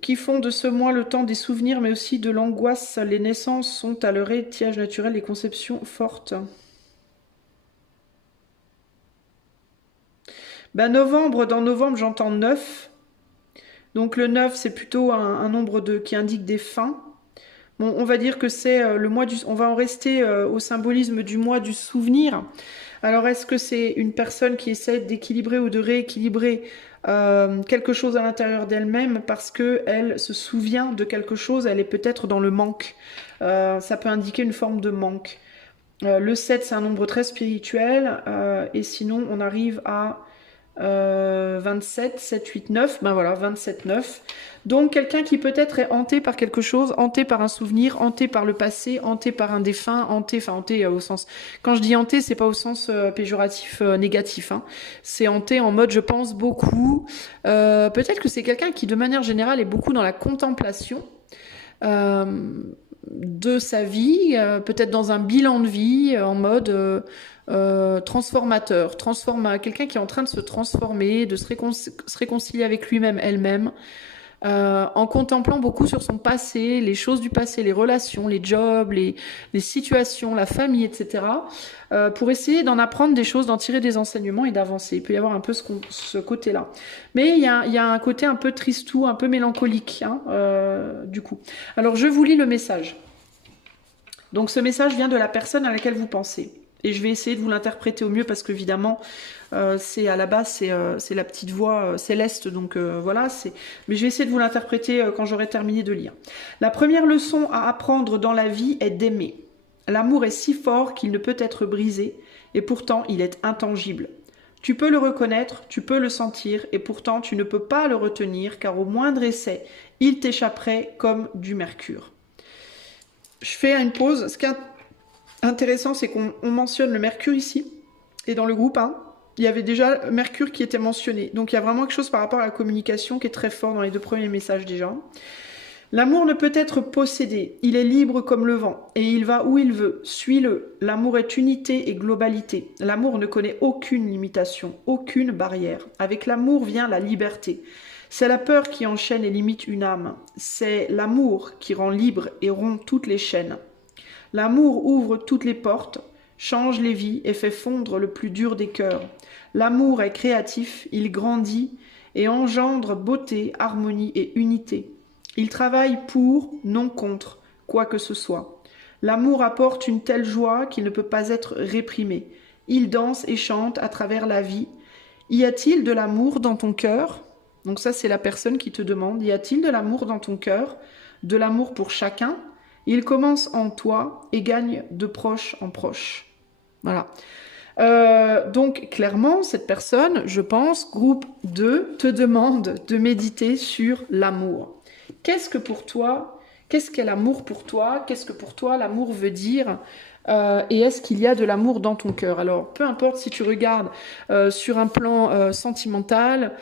Qui font de ce mois le temps des souvenirs, mais aussi de l'angoisse. Les naissances sont à leur étiage naturel, les conceptions fortes. Ben novembre, dans novembre, j'entends 9. Donc le 9, c'est plutôt un nombre qui indique des fins. Bon, on va dire que c'est le mois du... On va en rester au symbolisme du mois du souvenir. Alors, est-ce que c'est une personne qui essaie d'équilibrer ou de rééquilibrer quelque chose à l'intérieur d'elle-même parce qu'elle se souvient de quelque chose, elle est peut-être dans le manque. Ça peut indiquer une forme de manque. Le 7, c'est un nombre très spirituel. Et sinon, on arrive à 27, 7, 8, 9. Ben voilà, 27, 9. Donc, quelqu'un qui peut-être est hanté par quelque chose, hanté par un souvenir, hanté par le passé, hanté par un défunt, hanté, enfin hanté au sens... Quand je dis hanté, c'est pas au sens péjoratif négatif. Hein. C'est hanté en mode je pense beaucoup. Peut-être que c'est quelqu'un qui, de manière générale, est beaucoup dans la contemplation. De sa vie, peut-être dans un bilan de vie, en mode transformateur, quelqu'un qui est en train de se transformer, de se réconcilier avec lui-même, elle-même, en contemplant beaucoup sur son passé, les choses du passé, les relations, les jobs, les situations, la famille, etc., pour essayer d'en apprendre des choses, d'en tirer des enseignements et d'avancer. Il peut y avoir un peu ce côté-là. Mais il y a un côté un peu tristou, un peu mélancolique, hein, du coup. Alors, je vous lis le message. Donc, ce message vient de la personne à laquelle vous pensez. Et je vais essayer de vous l'interpréter au mieux parce qu'évidemment, c'est à la base, c'est la petite voix céleste. Donc voilà, mais je vais essayer de vous l'interpréter quand j'aurai terminé de lire. La première leçon à apprendre dans la vie est d'aimer. L'amour est si fort qu'il ne peut être brisé et pourtant il est intangible. Tu peux le reconnaître, tu peux le sentir et pourtant tu ne peux pas le retenir car au moindre essai, il t'échapperait comme du mercure. Je fais une pause. Ce qui est intéressant, c'est qu'on mentionne le mercure ici. Et dans le groupe 1, il y avait déjà Mercure qui était mentionné. Donc il y a vraiment quelque chose par rapport à la communication qui est très fort dans les 2 premiers messages déjà. L'amour ne peut être possédé. Il est libre comme le vent. Et il va où il veut. Suis-le. L'amour est unité et globalité. L'amour ne connaît aucune limitation, aucune barrière. Avec l'amour vient la liberté. C'est la peur qui enchaîne et limite une âme. C'est l'amour qui rend libre et rompt toutes les chaînes. L'amour ouvre toutes les portes, change les vies et fait fondre le plus dur des cœurs. L'amour est créatif, il grandit et engendre beauté, harmonie et unité. Il travaille pour, non contre, quoi que ce soit. L'amour apporte une telle joie qu'il ne peut pas être réprimé. Il danse et chante à travers la vie. Y a-t-il de l'amour dans ton cœur ? Donc ça, c'est la personne qui te demande. Y a-t-il de l'amour dans ton cœur ? De l'amour pour chacun ? Il commence en toi et gagne de proche en proche. Voilà. Donc, clairement, cette personne, je pense, groupe 2, te demande de méditer sur l'amour. Qu'est-ce qu'est l'amour pour toi? Qu'est-ce que pour toi l'amour veut dire? Et est-ce qu'il y a de l'amour dans ton cœur? Alors, peu importe si tu regardes sur un plan sentimental,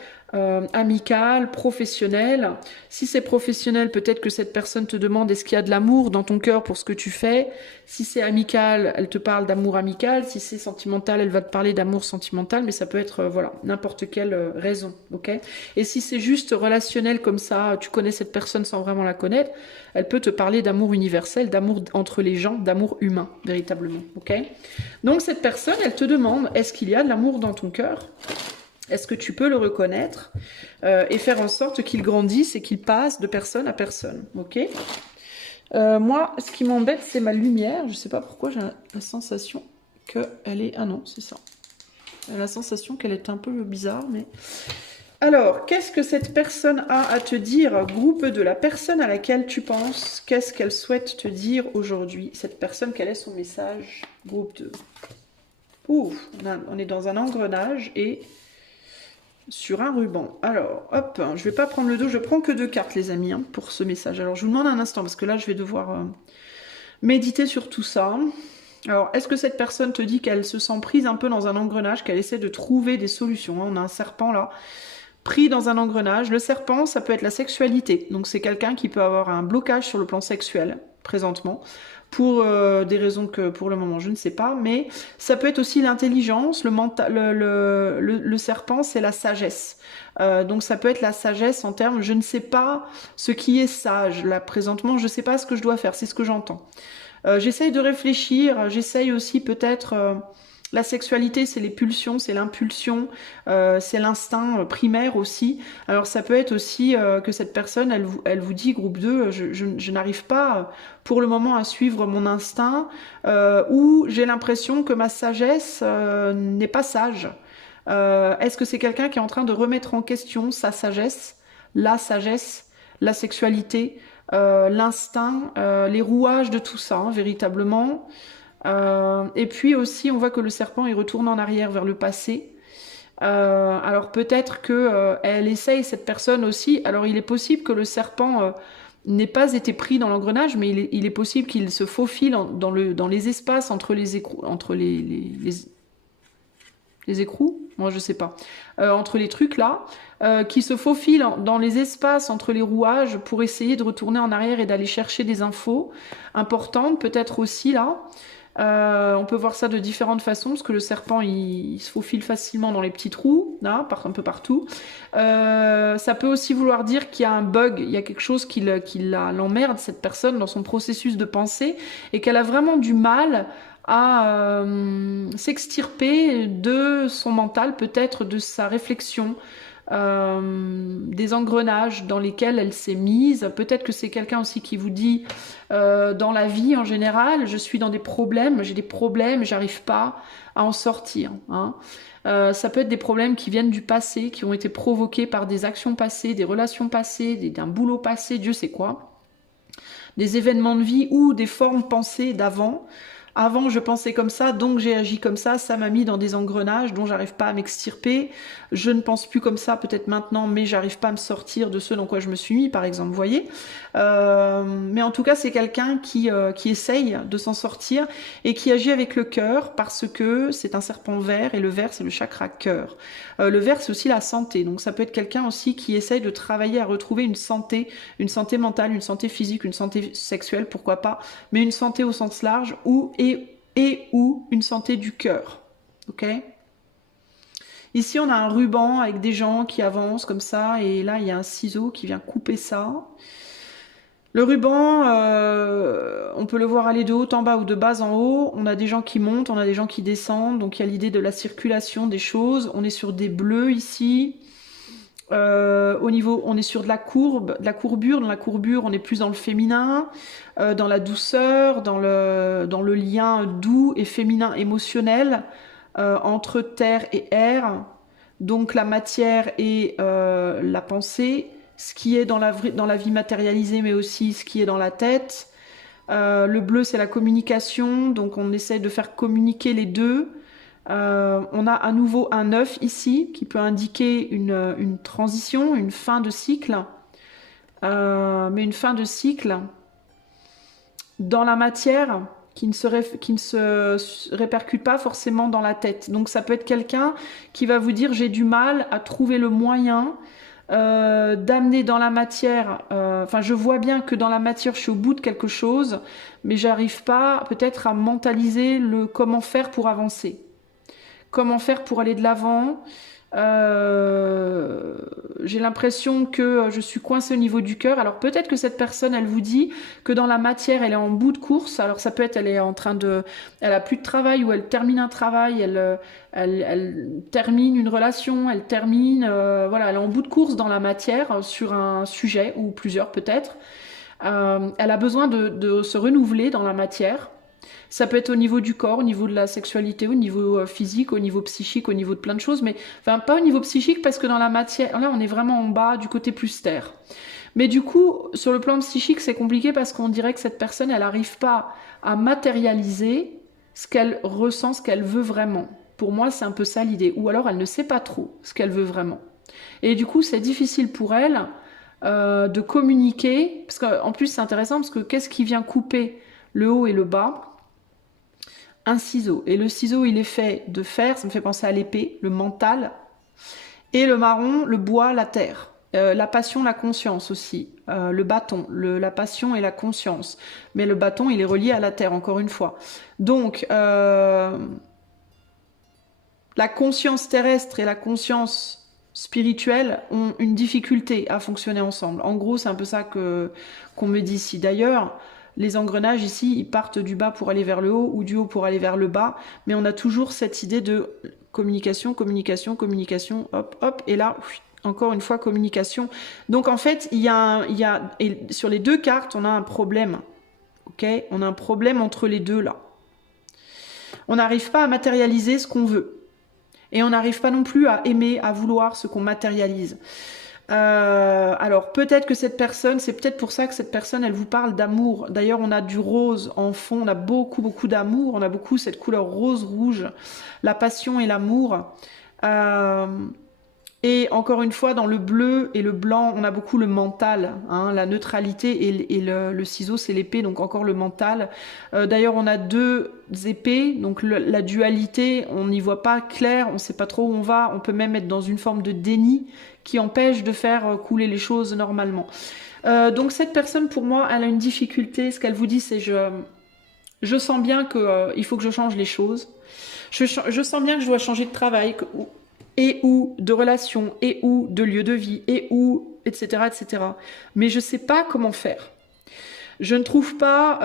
amical, professionnel. Si c'est professionnel, peut-être que cette personne te demande est-ce qu'il y a de l'amour dans ton cœur pour ce que tu fais. Si c'est amical, elle te parle d'amour amical. Si c'est sentimental, elle va te parler d'amour sentimental. Mais ça peut être voilà n'importe quelle raison, ok. Et si c'est juste relationnel comme ça, tu connais cette personne sans vraiment la connaître, elle peut te parler d'amour universel, d'amour entre les gens, d'amour humain véritablement, ok. Donc cette personne, elle te demande est-ce qu'il y a de l'amour dans ton cœur? Est-ce que tu peux le reconnaître et faire en sorte qu'il grandisse et qu'il passe de personne à personne, ok. Moi, ce qui m'embête, c'est ma lumière. Je ne sais pas pourquoi j'ai la sensation qu'elle est... Ah non, c'est ça. J'ai la sensation qu'elle est un peu bizarre, mais... Alors, qu'est-ce que cette personne a à te dire? Groupe de la personne à laquelle tu penses. Qu'est-ce qu'elle souhaite te dire aujourd'hui? Cette personne, quel est son message? Groupe 2. Ouh, on est dans un engrenage et... sur un ruban. Alors, hop, je vais pas prendre le dos, je prends que 2 cartes, les amis, hein, pour ce message. Alors, je vous demande un instant, parce que là, je vais devoir méditer sur tout ça. Alors, est-ce que cette personne te dit qu'elle se sent prise un peu dans un engrenage, qu'elle essaie de trouver des solutions, hein? On a un serpent, là, pris dans un engrenage. Le serpent, ça peut être la sexualité. Donc, c'est quelqu'un qui peut avoir un blocage sur le plan sexuel, présentement, pour des raisons que pour le moment je ne sais pas, mais ça peut être aussi l'intelligence, le mental, le serpent c'est la sagesse, donc ça peut être la sagesse en termes je ne sais pas ce qui est sage, là présentement je ne sais pas ce que je dois faire, c'est ce que j'entends. J'essaye de réfléchir, j'essaye aussi peut-être... la sexualité, c'est les pulsions, c'est l'impulsion, c'est l'instinct primaire aussi. Alors ça peut être aussi que cette personne, elle vous dit, groupe 2, je n'arrive pas pour le moment à suivre mon instinct, ou j'ai l'impression que ma sagesse n'est pas sage. Est-ce que c'est quelqu'un qui est en train de remettre en question sa sagesse, la sexualité, l'instinct, les rouages de tout ça, hein, véritablement. Et puis aussi, on voit que le serpent, il retourne en arrière vers le passé. Alors peut-être que elle essaye, cette personne aussi. Alors il est possible que le serpent n'ait pas été pris dans l'engrenage, mais il est possible qu'il se faufile dans les espaces entre les écrous, les écrous, moi je sais pas, entre les trucs là, qui se faufile dans les espaces entre les rouages pour essayer de retourner en arrière et d'aller chercher des infos importantes, peut-être aussi là. On peut voir ça de différentes façons, parce que le serpent, il se faufile facilement dans les petits trous, là, un peu partout. Ça peut aussi vouloir dire qu'il y a un bug, il y a quelque chose qui l'emmerde, cette personne, dans son processus de pensée, et qu'elle a vraiment du mal à s'extirper de son mental, peut-être de sa réflexion, des engrenages dans lesquels elle s'est mise. Peut-être que c'est quelqu'un aussi qui vous dit dans la vie en général, je suis dans des problèmes, j'ai des problèmes, j'arrive pas à en sortir. Hein. Ça peut être des problèmes qui viennent du passé, qui ont été provoqués par des actions passées, des relations passées, d'un boulot passé, Dieu sait quoi. Des événements de vie ou des formes pensées d'avant. Avant, je pensais comme ça, donc j'ai agi comme ça m'a mis dans des engrenages dont j'arrive pas à m'extirper. Je ne pense plus comme ça, peut-être maintenant, mais j'arrive pas à me sortir de ce dans quoi je me suis mis, par exemple, vous voyez. Mais en tout cas, c'est quelqu'un qui essaye de s'en sortir et qui agit avec le cœur parce que c'est un serpent vert et le vert, c'est le chakra cœur. Le vert, c'est aussi la santé, donc ça peut être quelqu'un aussi qui essaye de travailler à retrouver une santé mentale, une santé physique, une santé sexuelle, pourquoi pas, mais une santé au sens large ou une santé du cœur. Ok ? Ici, on a un ruban avec des gens qui avancent comme ça, et là, il y a un ciseau qui vient couper ça. Le ruban, on peut le voir aller de haut en bas ou de bas en haut. On a des gens qui montent, on a des gens qui descendent, donc il y a l'idée de la circulation des choses. On est sur des bleus ici. Au niveau, on est sur de la courbure. Dans la courbure, on est plus dans le féminin, dans la douceur, dans le lien doux et féminin émotionnel entre terre et air. Donc la matière et la pensée, ce qui est dans la vie matérialisée, mais aussi ce qui est dans la tête. Le bleu, c'est la communication, donc on essaie de faire communiquer les deux. On a à nouveau un 9 ici qui peut indiquer une transition, une fin de cycle, mais une fin de cycle dans la matière qui ne se répercute pas forcément dans la tête. Donc ça peut être quelqu'un qui va vous dire j'ai du mal à trouver le moyen d'amener dans la matière, enfin je vois bien que dans la matière je suis au bout de quelque chose, mais j'arrive pas peut-être à mentaliser le comment faire pour avancer. Comment faire pour aller de l'avant. J'ai l'impression que je suis coincée au niveau du cœur. Alors peut-être que cette personne, elle vous dit que dans la matière, elle est en bout de course. Alors ça peut être, elle a plus de travail ou elle termine un travail, elle termine une relation, elle est en bout de course dans la matière sur un sujet ou plusieurs peut-être. Elle a besoin de se renouveler dans la matière. Ça peut être au niveau du corps, au niveau de la sexualité, au niveau physique, au niveau psychique, au niveau de plein de choses, mais enfin pas au niveau psychique parce que dans la matière, là on est vraiment en bas du côté plus terre. Mais du coup, sur le plan psychique, c'est compliqué parce qu'on dirait que cette personne, elle n'arrive pas à matérialiser ce qu'elle ressent, ce qu'elle veut vraiment. Pour moi, c'est un peu ça l'idée. Ou alors, elle ne sait pas trop ce qu'elle veut vraiment. Et du coup, c'est difficile pour elle de communiquer, parce qu'en plus, c'est intéressant parce que qu'est-ce qui vient couper le haut et le bas? Un ciseau. Et le ciseau, il est fait de fer, ça me fait penser à l'épée, le mental. Et le marron, le bois, la terre. La passion, la conscience aussi. Le bâton, la passion et la conscience. Mais le bâton, il est relié à la terre, encore une fois. Donc, la conscience terrestre et la conscience spirituelle ont une difficulté à fonctionner ensemble. En gros, c'est un peu ça qu'on me dit ici. D'ailleurs, les engrenages ici, ils partent du bas pour aller vers le haut ou du haut pour aller vers le bas, mais on a toujours cette idée de communication, communication, communication, hop, hop, et là, encore une fois, communication. Donc en fait, et sur les deux cartes, on a un problème, ok? On a un problème entre les deux là. On n'arrive pas à matérialiser ce qu'on veut. Et on n'arrive pas non plus à aimer, à vouloir ce qu'on matérialise. Alors peut-être que cette personne, c'est peut-être pour ça que cette personne, elle vous parle d'amour. D'ailleurs, on a du rose en fond, on a beaucoup d'amour, on a beaucoup cette couleur rose-rouge, la passion et l'amour. Euh, et encore une fois, dans le bleu et le blanc, on a beaucoup le mental, hein, la neutralité et le ciseau, c'est l'épée, donc encore le mental. D'ailleurs, on a deux épées, donc la dualité, on n'y voit pas clair, on ne sait pas trop où on va, on peut même être dans une forme de déni qui empêche de faire couler les choses normalement. Donc cette personne, pour moi, elle a une difficulté. Ce qu'elle vous dit, c'est je sens bien que il faut que je change les choses. Je sens bien que je dois changer de travail et ou de relation et ou de lieu de vie et ou etc etc. Mais je sais pas comment faire. Je ne trouve pas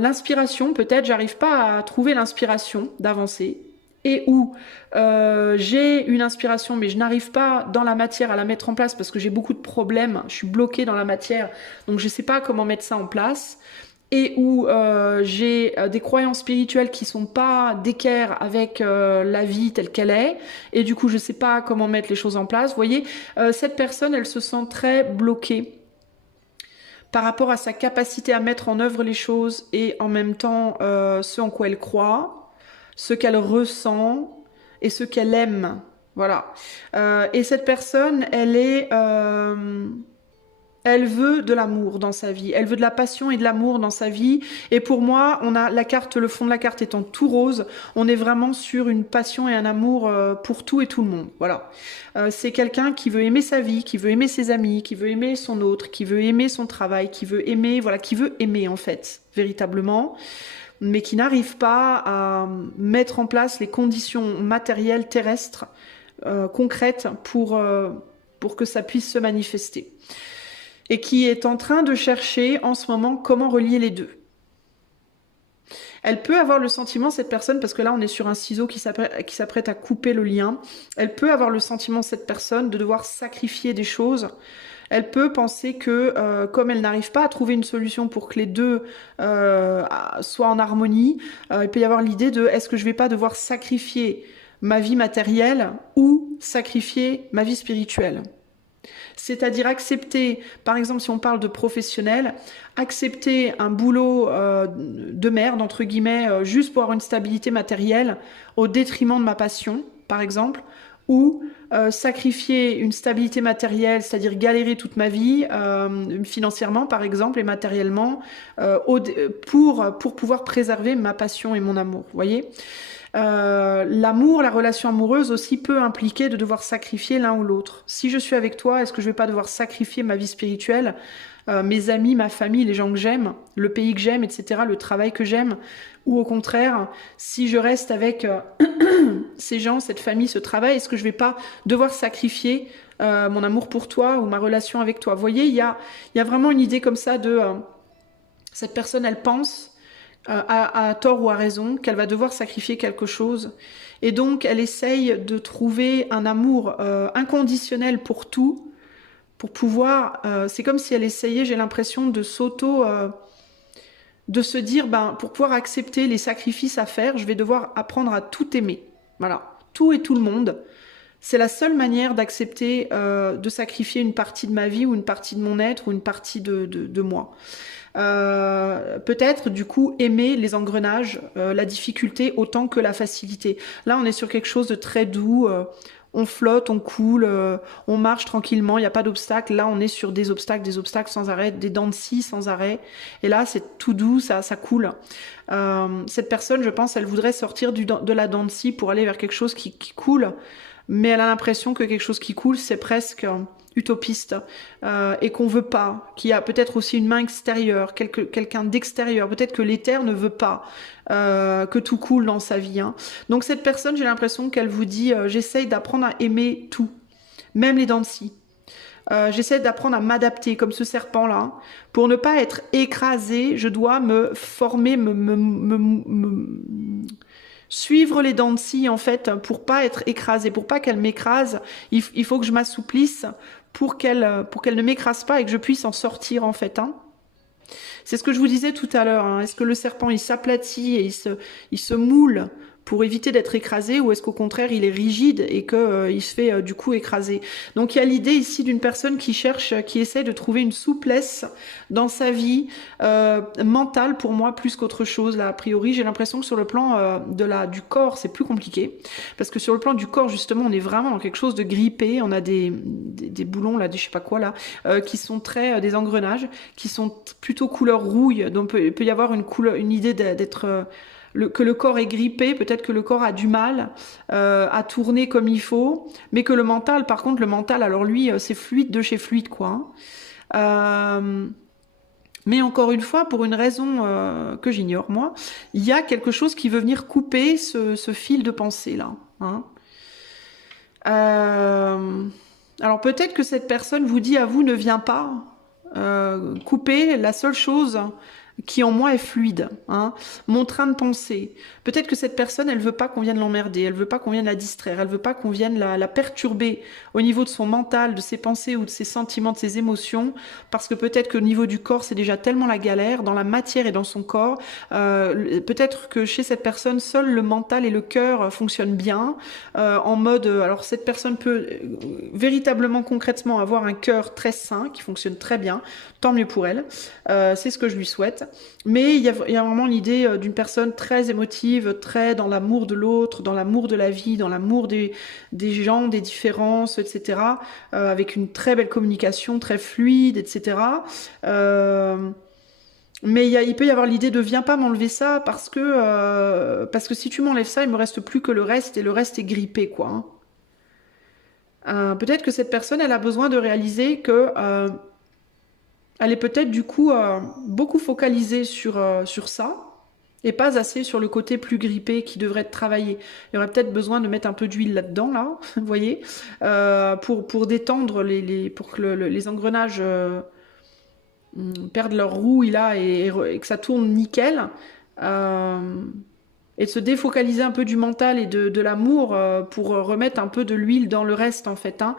l'inspiration. Peut-être j'arrive pas à trouver l'inspiration d'avancer. Et où j'ai une inspiration, mais je n'arrive pas dans la matière à la mettre en place parce que j'ai beaucoup de problèmes. Je suis bloquée dans la matière, donc je ne sais pas comment mettre ça en place. Et où j'ai des croyances spirituelles qui sont pas d'équerre avec la vie telle qu'elle est, et du coup je sais pas comment mettre les choses en place. Vous voyez, cette personne, elle se sent très bloquée par rapport à sa capacité à mettre en œuvre les choses et en même temps ce en quoi elle croit, ce qu'elle ressent et ce qu'elle aime. Voilà. Et cette personne, elle veut de l'amour dans sa vie, elle veut de la passion et de l'amour dans sa vie. Et pour moi, on a la carte, le fond de la carte étant tout rose, on est vraiment sur une passion et un amour pour tout et tout le monde. Voilà. C'est quelqu'un qui veut aimer sa vie, qui veut aimer ses amis, qui veut aimer son autre, qui veut aimer son travail, qui veut aimer, voilà, qui veut aimer en fait, véritablement, mais qui n'arrive pas à mettre en place les conditions matérielles terrestres concrètes pour que ça puisse se manifester. Et qui est en train de chercher en ce moment comment relier les deux. Elle peut avoir le sentiment, cette personne, parce que là on est sur un ciseau qui s'apprête à couper le lien, elle peut avoir le sentiment, cette personne, de devoir sacrifier des choses. Elle peut penser que comme elle n'arrive pas à trouver une solution pour que les deux soient en harmonie, il peut y avoir l'idée de est-ce que je vais pas devoir sacrifier ma vie matérielle ou sacrifier ma vie spirituelle. C'est-à-dire accepter, par exemple si on parle de professionnel, accepter un boulot de merde, entre guillemets, juste pour avoir une stabilité matérielle au détriment de ma passion, par exemple, ou sacrifier une stabilité matérielle, c'est-à-dire galérer toute ma vie, financièrement par exemple et matériellement, pour pouvoir préserver ma passion et mon amour, vous voyez ? L'amour, la relation amoureuse aussi peut impliquer de devoir sacrifier l'un ou l'autre. Si je suis avec toi, est-ce que je vais pas devoir sacrifier ma vie spirituelle, mes amis, ma famille, les gens que j'aime, le pays que j'aime, etc., le travail que j'aime, ou au contraire, si je reste avec ces gens, cette famille, ce travail, est-ce que je vais pas devoir sacrifier mon amour pour toi ou ma relation avec toi? Vous voyez, il y a vraiment une idée comme ça de cette personne, elle pense à tort ou à raison, qu'elle va devoir sacrifier quelque chose. Et donc, elle essaye de trouver un amour inconditionnel pour tout, pour pouvoir... c'est comme si elle essayait, j'ai l'impression, de de se dire, ben, pour pouvoir accepter les sacrifices à faire, je vais devoir apprendre à tout aimer. Voilà, tout et tout le monde. C'est la seule manière d'accepter de sacrifier une partie de ma vie ou une partie de mon être ou une partie de moi. Peut-être du coup aimer les engrenages, la difficulté autant que la facilité. Là on est sur quelque chose de très doux, on flotte, on coule, on marche tranquillement, il n'y a pas d'obstacles. Là on est sur des obstacles sans arrêt, des dents de scie sans arrêt, et là c'est tout doux, ça coule. Cette personne, je pense, elle voudrait sortir de la dent de scie pour aller vers quelque chose qui coule, mais elle a l'impression que quelque chose qui coule c'est presque utopiste, et qu'on veut pas, qu'il y a peut-être aussi une main extérieure, quelqu'un d'extérieur, peut-être que l'éther ne veut pas que tout coule dans sa vie, hein. Donc cette personne, j'ai l'impression qu'elle vous dit j'essaye d'apprendre à aimer tout, même les dents de scie. J'essaie d'apprendre à m'adapter comme ce serpent-là. Pour ne pas être écrasée, je dois me former, suivre les dents de scie en fait, pour pas être écrasée, pour pas qu'elle m'écrase. Il faut que je m'assouplisse pour qu'elle ne m'écrase pas et que je puisse en sortir en fait, hein. C'est ce que je vous disais tout à l'heure, hein. Est-ce que le serpent il s'aplatit et il se moule pour éviter d'être écrasé, ou est-ce qu'au contraire il est rigide et que il se fait du coup écraser. Donc il y a l'idée ici d'une personne qui cherche, qui essaie de trouver une souplesse dans sa vie mentale, pour moi, plus qu'autre chose. Là, a priori, j'ai l'impression que sur le plan du corps, c'est plus compliqué, parce que sur le plan du corps, justement, on est vraiment dans quelque chose de grippé. On a des boulons là, des je sais pas quoi là, qui sont très des engrenages, qui sont plutôt couleur rouille. Donc il peut y avoir une idée d'être que le corps est grippé, peut-être que le corps a du mal à tourner comme il faut, mais que le mental, par contre, le mental, alors lui, c'est fluide de chez fluide, quoi. Mais encore une fois, pour une raison que j'ignore, moi, il y a quelque chose qui veut venir couper ce fil de pensée, là. Hein. Alors peut-être que cette personne vous dit à vous, ne viens pas couper la seule chose qui en moi est fluide, hein, mon train de pensée. Peut-être que cette personne, elle veut pas qu'on vienne l'emmerder, elle veut pas qu'on vienne la distraire, elle veut pas qu'on vienne la perturber au niveau de son mental, de ses pensées ou de ses sentiments, de ses émotions, parce que peut-être qu'au niveau du corps, c'est déjà tellement la galère, dans la matière et dans son corps, peut-être que chez cette personne, seul le mental et le cœur fonctionnent bien, en mode, alors cette personne peut véritablement, concrètement, avoir un cœur très sain, qui fonctionne très bien, tant mieux pour elle, c'est ce que je lui souhaite. Mais il y a vraiment l'idée d'une personne très émotive, très dans l'amour de l'autre, dans l'amour de la vie, dans l'amour des gens, des différences, etc. Avec une très belle communication, très fluide, etc. Mais il peut y avoir l'idée de viens pas m'enlever ça parce que si tu m'enlèves ça, il me reste plus que le reste et le reste est grippé, quoi. Hein. Peut-être que cette personne, elle a besoin de réaliser que elle est peut-être du coup beaucoup focalisée sur ça et pas assez sur le côté plus grippé qui devrait être travaillé. Il y aurait peut-être besoin de mettre un peu d'huile là-dedans, là, vous voyez, pour détendre pour que les engrenages perdent leur rouille là et que ça tourne nickel. Et de se défocaliser un peu du mental et de l'amour pour remettre un peu de l'huile dans le reste en fait. Hein.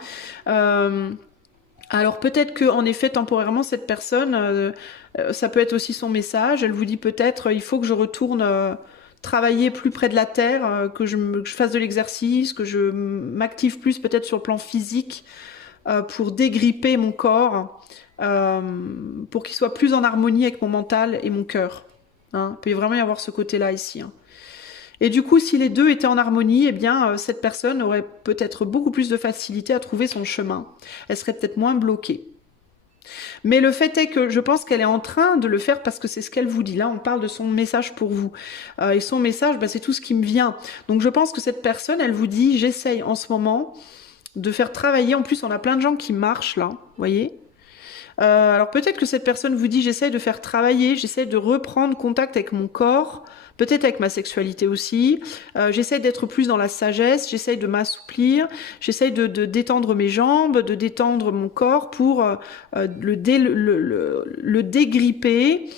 Alors peut-être que en effet temporairement cette personne, ça peut être aussi son message. Elle vous dit peut-être il faut que je retourne travailler plus près de la terre, que je fasse de l'exercice, que je m'active plus peut-être sur le plan physique pour dégripper mon corps, pour qu'il soit plus en harmonie avec mon mental et mon cœur. Hein. Il peut vraiment y avoir ce côté-là ici. Hein. Et du coup, si les deux étaient en harmonie, eh bien, cette personne aurait peut-être beaucoup plus de facilité à trouver son chemin. Elle serait peut-être moins bloquée. Mais le fait est que je pense qu'elle est en train de le faire parce que c'est ce qu'elle vous dit. Là, on parle de son message pour vous. Et son message, c'est tout ce qui me vient. Donc, je pense que cette personne, elle vous dit, j'essaye en ce moment de faire travailler. En plus, on a plein de gens qui marchent là, vous voyez. Alors, peut-être que cette personne vous dit, j'essaye de faire travailler, j'essaye de reprendre contact avec mon corps, peut-être avec ma sexualité aussi. J'essaie d'être plus dans la sagesse, j'essaie de m'assouplir, j'essaie de détendre mes jambes, de détendre mon corps pour le dégripper,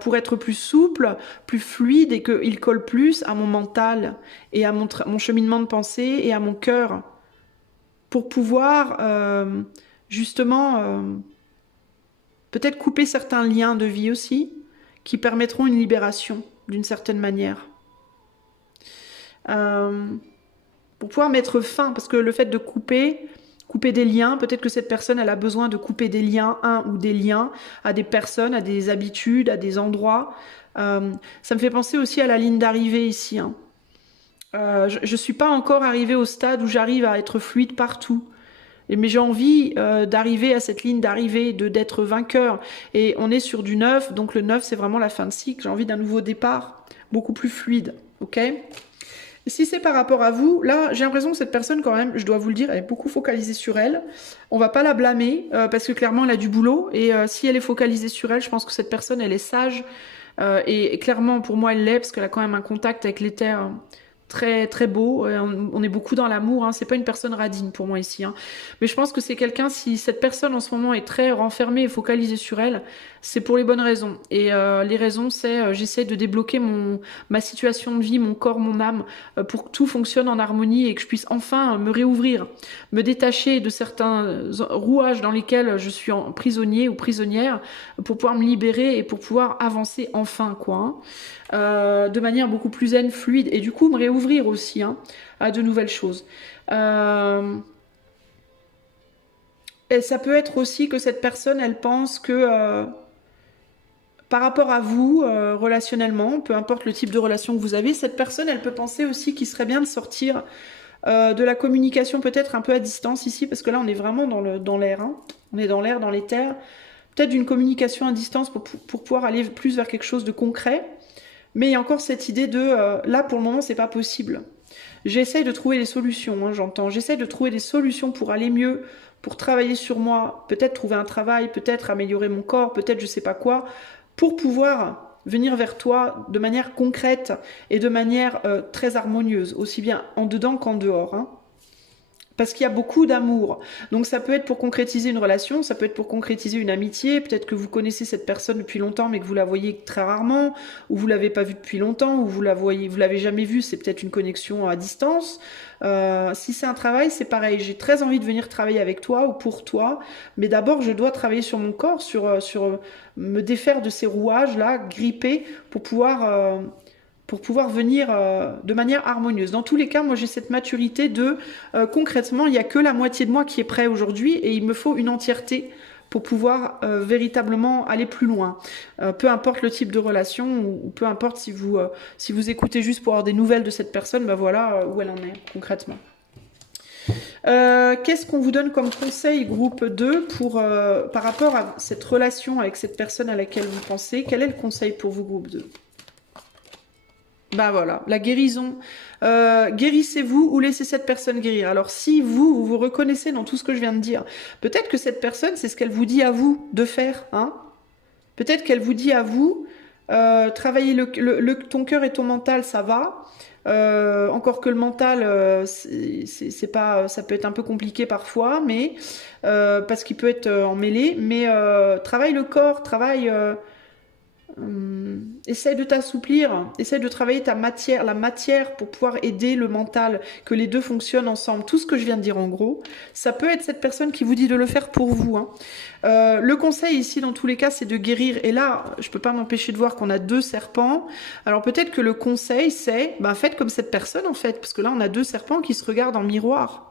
pour être plus souple, plus fluide et qu'il colle plus à mon mental et à mon cheminement de pensée et à mon cœur pour pouvoir justement peut-être couper certains liens de vie aussi qui permettront une libération d'une certaine manière. Pour pouvoir mettre fin, parce que le fait de couper des liens, peut-être que cette personne, elle a besoin de couper des liens, ou des liens à des personnes, à des habitudes, à des endroits. Ça me fait penser aussi à la ligne d'arrivée ici. Hein. Je suis pas encore arrivée au stade où j'arrive à être fluide partout. Mais j'ai envie d'arriver à cette ligne d'arrivée, d'être vainqueur. Et on est sur du 9, donc le 9, c'est vraiment la fin de cycle. J'ai envie d'un nouveau départ, beaucoup plus fluide, ok ? Et si c'est par rapport à vous, là, j'ai l'impression que cette personne, quand même, je dois vous le dire, elle est beaucoup focalisée sur elle. On va pas la blâmer, parce que clairement, elle a du boulot. Et si elle est focalisée sur elle, je pense que cette personne, elle est sage. Et clairement, pour moi, elle l'est, parce qu'elle a quand même un contact avec l'éther très très beau. On est beaucoup dans l'amour, hein. C'est pas une personne radine pour moi ici, hein. Mais je pense que c'est quelqu'un, si cette personne en ce moment est très renfermée et focalisée sur elle, c'est pour les bonnes raisons. Et les raisons, c'est j'essaie de débloquer ma situation de vie, mon corps, mon âme, pour que tout fonctionne en harmonie et que je puisse enfin me réouvrir, me détacher de certains rouages dans lesquels je suis prisonnier ou prisonnière, pour pouvoir me libérer et pour pouvoir avancer enfin, quoi, hein. De manière beaucoup plus zen, fluide, et du coup me réouvrir aussi, hein, à de nouvelles choses. Et ça peut être aussi que cette personne, elle pense que par rapport à vous, relationnellement, peu importe le type de relation que vous avez, cette personne, elle peut penser aussi qu'il serait bien de sortir de la communication peut-être un peu à distance ici, parce que là on est vraiment dans l'air, hein. On est dans l'air, dans les terres. Peut-être d'une communication à distance pour pouvoir aller plus vers quelque chose de concret. Mais il y a encore cette idée de là pour le moment c'est pas possible. J'essaye de trouver des solutions, hein, j'entends. J'essaye de trouver des solutions pour aller mieux, pour travailler sur moi, peut-être trouver un travail, peut-être améliorer mon corps, peut-être je sais pas quoi, pour pouvoir venir vers toi de manière concrète et de manière très harmonieuse, aussi bien en dedans qu'en dehors, hein. Parce qu'il y a beaucoup d'amour. Donc ça peut être pour concrétiser une relation, ça peut être pour concrétiser une amitié. Peut-être que vous connaissez cette personne depuis longtemps, mais que vous la voyez très rarement, ou vous l'avez pas vue depuis longtemps, ou vous l'avez jamais vue. C'est peut-être une connexion à distance. Si c'est un travail, c'est pareil. J'ai très envie de venir travailler avec toi ou pour toi, mais d'abord je dois travailler sur mon corps, sur me défaire de ces rouages là, gripper pour pouvoir venir de manière harmonieuse. Dans tous les cas, moi j'ai cette maturité de concrètement, il n'y a que la moitié de moi qui est prêt aujourd'hui et il me faut une entièreté pour pouvoir véritablement aller plus loin. Peu importe le type de relation ou peu importe si vous écoutez juste pour avoir des nouvelles de cette personne, ben voilà où elle en est concrètement. Qu'est-ce qu'on vous donne comme conseil groupe 2 par rapport à cette relation avec cette personne à laquelle vous pensez? Quel est le conseil pour vous groupe 2? Bah voilà, la guérison. Guérissez-vous ou laissez cette personne guérir. Alors si vous reconnaissez dans tout ce que je viens de dire, peut-être que cette personne, c'est ce qu'elle vous dit à vous de faire, hein. Peut-être qu'elle vous dit à vous, travailler ton cœur et ton mental, ça va. Encore que le mental, c'est pas, ça peut être un peu compliqué parfois, mais parce qu'il peut être emmêlé. Mais travaille le corps, essaye de t'assouplir, essaye de travailler la matière pour pouvoir aider le mental, que les deux fonctionnent ensemble. Tout ce que je viens de dire en gros, ça peut être cette personne qui vous dit de le faire pour vous, hein. Le conseil ici dans tous les cas c'est de guérir, et là je peux pas m'empêcher de voir qu'on a 2 serpents. Alors peut-être que le conseil c'est, faites comme cette personne en fait, parce que là on a 2 serpents qui se regardent en miroir.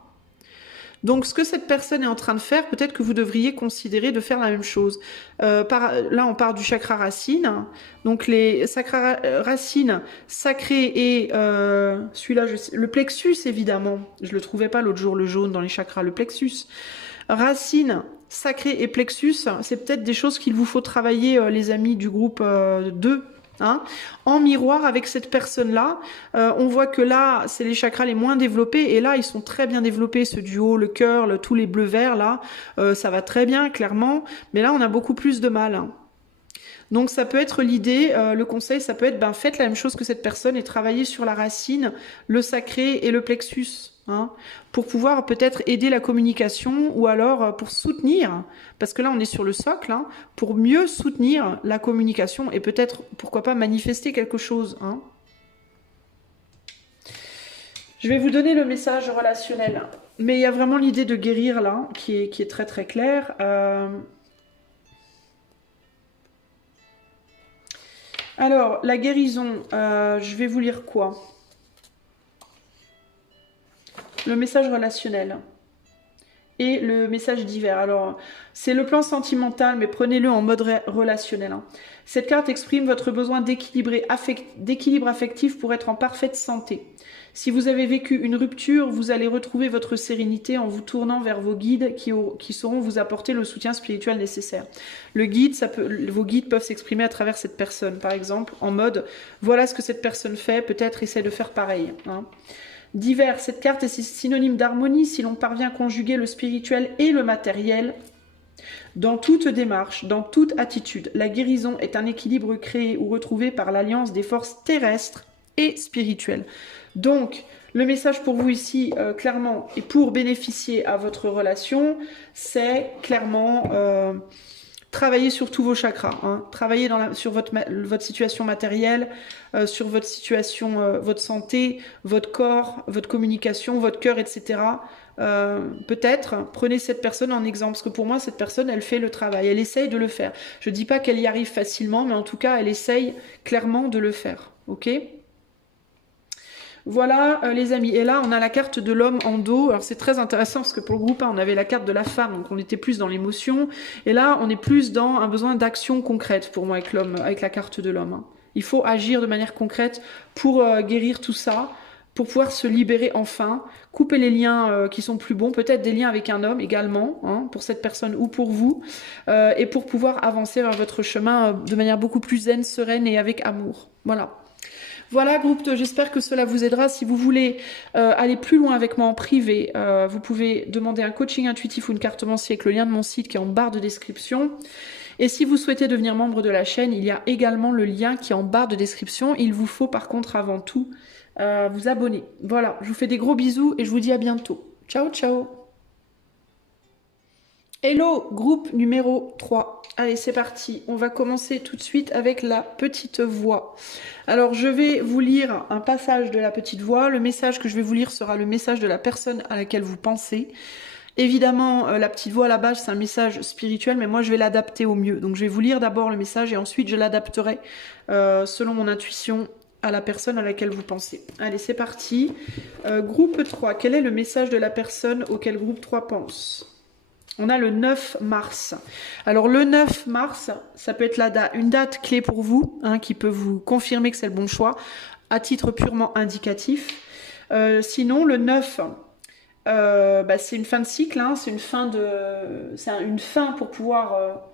Donc, ce que cette personne est en train de faire, peut-être que vous devriez considérer de faire la même chose. Là, on part du chakra racine. Donc, les chakras racines sacrés et celui-là, le plexus, évidemment. Je le trouvais pas l'autre jour, le jaune dans les chakras, le plexus. Racine, sacré et plexus, c'est peut-être des choses qu'il vous faut travailler, les amis du groupe 2. Hein, en miroir avec cette personne-là, on voit que là, c'est les chakras les moins développés, et là, ils sont très bien développés, ce duo, le cœur, tous les bleus verts, là, ça va très bien, clairement, mais là, on a beaucoup plus de mal, hein. Donc, ça peut être l'idée, le conseil, ça peut être, faites la même chose que cette personne et travaillez sur la racine, le sacré et le plexus, hein, pour pouvoir peut-être aider la communication, ou alors pour soutenir, parce que là on est sur le socle, hein, pour mieux soutenir la communication et peut-être, pourquoi pas, manifester quelque chose, hein. Je vais vous donner le message relationnel, mais il y a vraiment l'idée de guérir là, qui est très très claire. Alors, la guérison, je vais vous lire quoi? Le message relationnel et le message divers. Alors, c'est le plan sentimental, mais prenez-le en mode relationnel, hein. Cette carte exprime votre besoin d'équilibre affectif pour être en parfaite santé. Si vous avez vécu une rupture, vous allez retrouver votre sérénité en vous tournant vers vos guides qui sauront vous apporter le soutien spirituel nécessaire. Vos guides peuvent s'exprimer à travers cette personne, par exemple, en mode « voilà ce que cette personne fait, peut-être essaie de faire pareil, hein ». Divers, cette carte est synonyme d'harmonie si l'on parvient à conjuguer le spirituel et le matériel dans toute démarche, dans toute attitude. La guérison est un équilibre créé ou retrouvé par l'alliance des forces terrestres et spirituelles. Donc, le message pour vous ici, clairement, et pour bénéficier à votre relation, c'est clairement travailler sur tous vos chakras. Hein. Travailler sur votre situation matérielle, sur votre situation, votre santé, votre corps, votre communication, votre cœur, etc. Peut-être, prenez cette personne en exemple, parce que pour moi, cette personne, elle fait le travail, elle essaye de le faire. Je ne dis pas qu'elle y arrive facilement, mais en tout cas, elle essaye clairement de le faire. Ok ? Voilà les amis, et là on a la carte de l'homme en dos, alors c'est très intéressant parce que pour le groupe 1 on avait la carte de la femme, donc on était plus dans l'émotion, et là on est plus dans un besoin d'action concrète pour moi avec l'homme, avec la carte de l'homme. Hein. Il faut agir de manière concrète pour guérir tout ça, pour pouvoir se libérer enfin, couper les liens qui sont plus bons, peut-être des liens avec un homme également, hein, pour cette personne ou pour vous, et pour pouvoir avancer vers votre chemin de manière beaucoup plus zen, sereine et avec amour. Voilà. Voilà, groupe 2, j'espère que cela vous aidera. Si vous voulez aller plus loin avec moi en privé, vous pouvez demander un coaching intuitif ou une carte mensuelle avec le lien de mon site qui est en barre de description. Et si vous souhaitez devenir membre de la chaîne, il y a également le lien qui est en barre de description. Il vous faut par contre avant tout vous abonner. Voilà, je vous fais des gros bisous et je vous dis à bientôt. Ciao, ciao. Hello, groupe numéro 3. Allez, c'est parti. On va commencer tout de suite avec la petite voix. Alors, je vais vous lire un passage de la petite voix. Le message que je vais vous lire sera le message de la personne à laquelle vous pensez. Évidemment, la petite voix à la base, c'est un message spirituel, mais moi, je vais l'adapter au mieux. Donc, je vais vous lire d'abord le message et ensuite, je l'adapterai selon mon intuition à la personne à laquelle vous pensez. Allez, c'est parti. Groupe 3. Quel est le message de la personne auquel groupe 3 pense ? On a le 9 mars. Alors le 9 mars, ça peut être une date clé pour vous, hein, qui peut vous confirmer que c'est le bon choix, à titre purement indicatif. Sinon, le 9, c'est une fin de cycle, hein, c'est une fin pour pouvoir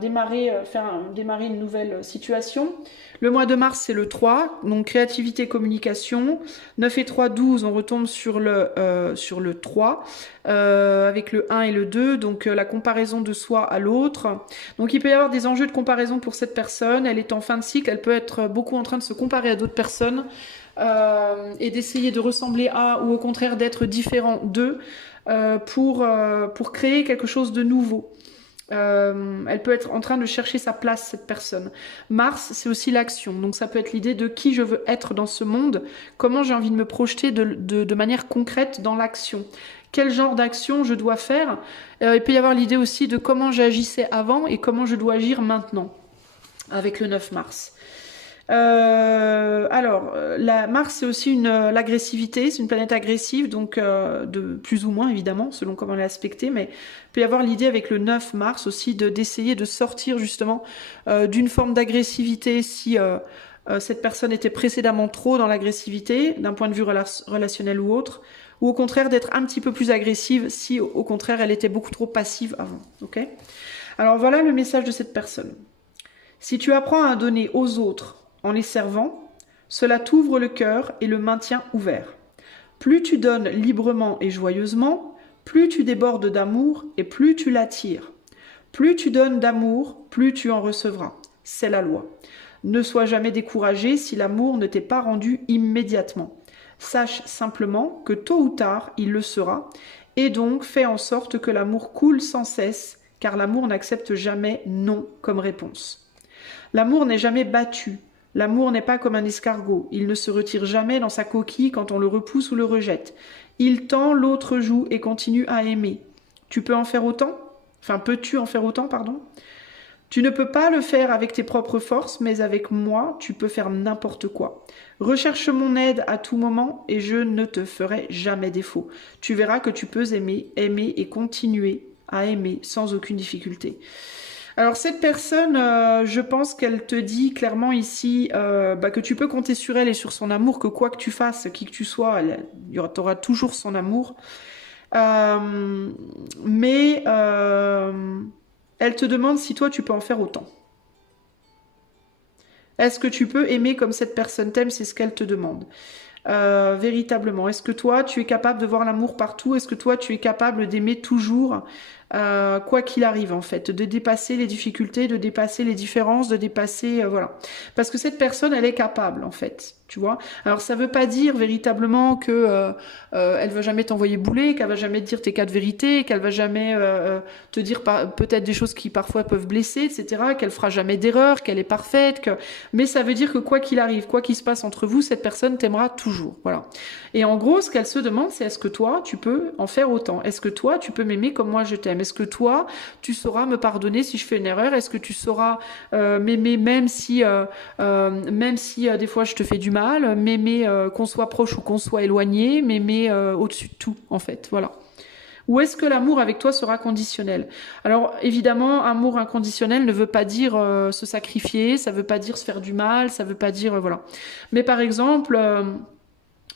démarrer une nouvelle situation. Le mois de mars, c'est le 3, donc créativité, communication. 9 et 3, 12, on retombe sur le 3, avec le 1 et le 2, donc la comparaison de soi à l'autre. Donc il peut y avoir des enjeux de comparaison pour cette personne, elle est en fin de cycle, elle peut être beaucoup en train de se comparer à d'autres personnes, et d'essayer de ressembler à, ou au contraire d'être différent d'eux, pour créer quelque chose de nouveau. Elle peut être en train de chercher sa place, cette personne. Mars, c'est aussi l'action. Donc ça peut être l'idée de qui je veux être dans ce monde, comment j'ai envie de me projeter de manière concrète dans l'action. Quel genre d'action je dois faire. Il peut y avoir l'idée aussi de comment j'agissais avant et comment je dois agir maintenant, avec le 9 mars. Mars, c'est aussi l'agressivité, c'est une planète agressive, donc de plus ou moins évidemment, selon comment elle est aspectée, mais il peut y avoir l'idée avec le 9 mars aussi d'essayer de sortir justement d'une forme d'agressivité si cette personne était précédemment trop dans l'agressivité, d'un point de vue relationnel ou autre, ou au contraire d'être un petit peu plus agressive si au contraire elle était beaucoup trop passive avant. Ok ? Alors voilà le message de cette personne. Si tu apprends à donner aux autres en les servant, cela t'ouvre le cœur et le maintient ouvert. Plus tu donnes librement et joyeusement, plus tu débordes d'amour et plus tu l'attires. Plus tu donnes d'amour, plus tu en recevras. C'est la loi. Ne sois jamais découragé si l'amour ne t'est pas rendu immédiatement. Sache simplement que tôt ou tard, il le sera, et donc fais en sorte que l'amour coule sans cesse, car l'amour n'accepte jamais non comme réponse. L'amour n'est jamais battu. L'amour n'est pas comme un escargot. Il ne se retire jamais dans sa coquille quand on le repousse ou le rejette. Il tend l'autre joue et continue à aimer. Tu peux en faire autant ? Enfin, peux-tu en faire autant, pardon ? Tu ne peux pas le faire avec tes propres forces, mais avec moi, tu peux faire n'importe quoi. Recherche mon aide à tout moment et je ne te ferai jamais défaut. Tu verras que tu peux aimer et continuer à aimer sans aucune difficulté. Alors cette personne, je pense qu'elle te dit clairement ici que tu peux compter sur elle et sur son amour, que quoi que tu fasses, qui que tu sois, tu auras toujours son amour. Mais elle te demande si toi tu peux en faire autant. Est-ce que tu peux aimer comme cette personne t'aime? C'est ce qu'elle te demande. Véritablement, est-ce que toi tu es capable de voir l'amour partout? Est-ce que toi tu es capable d'aimer toujours, quoi qu'il arrive en fait, de dépasser les difficultés, de dépasser les différences, de dépasser voilà, parce que cette personne elle est capable en fait. Tu vois. Alors ça veut pas dire véritablement que elle va jamais t'envoyer bouler, qu'elle va jamais te dire tes cas de vérité, qu'elle va jamais te dire peut-être des choses qui parfois peuvent blesser, etc. Qu'elle fera jamais d'erreur, qu'elle est parfaite, mais ça veut dire que quoi qu'il arrive, quoi qu'il se passe entre vous, cette personne t'aimera toujours. Voilà. Et en gros, ce qu'elle se demande, c'est est-ce que toi, tu peux en faire autant? Est-ce que toi, tu peux m'aimer comme moi je t'aime? Est-ce que toi, tu sauras me pardonner si je fais une erreur? Est-ce que tu sauras m'aimer même si des fois je te fais du mal, m'aimer qu'on soit proche ou qu'on soit éloigné, m'aimer au-dessus de tout, en fait, voilà. Ou est-ce que l'amour avec toi sera conditionnel? Alors évidemment, amour inconditionnel ne veut pas dire se sacrifier, ça veut pas dire se faire du mal, ça veut pas dire voilà. Mais par exemple,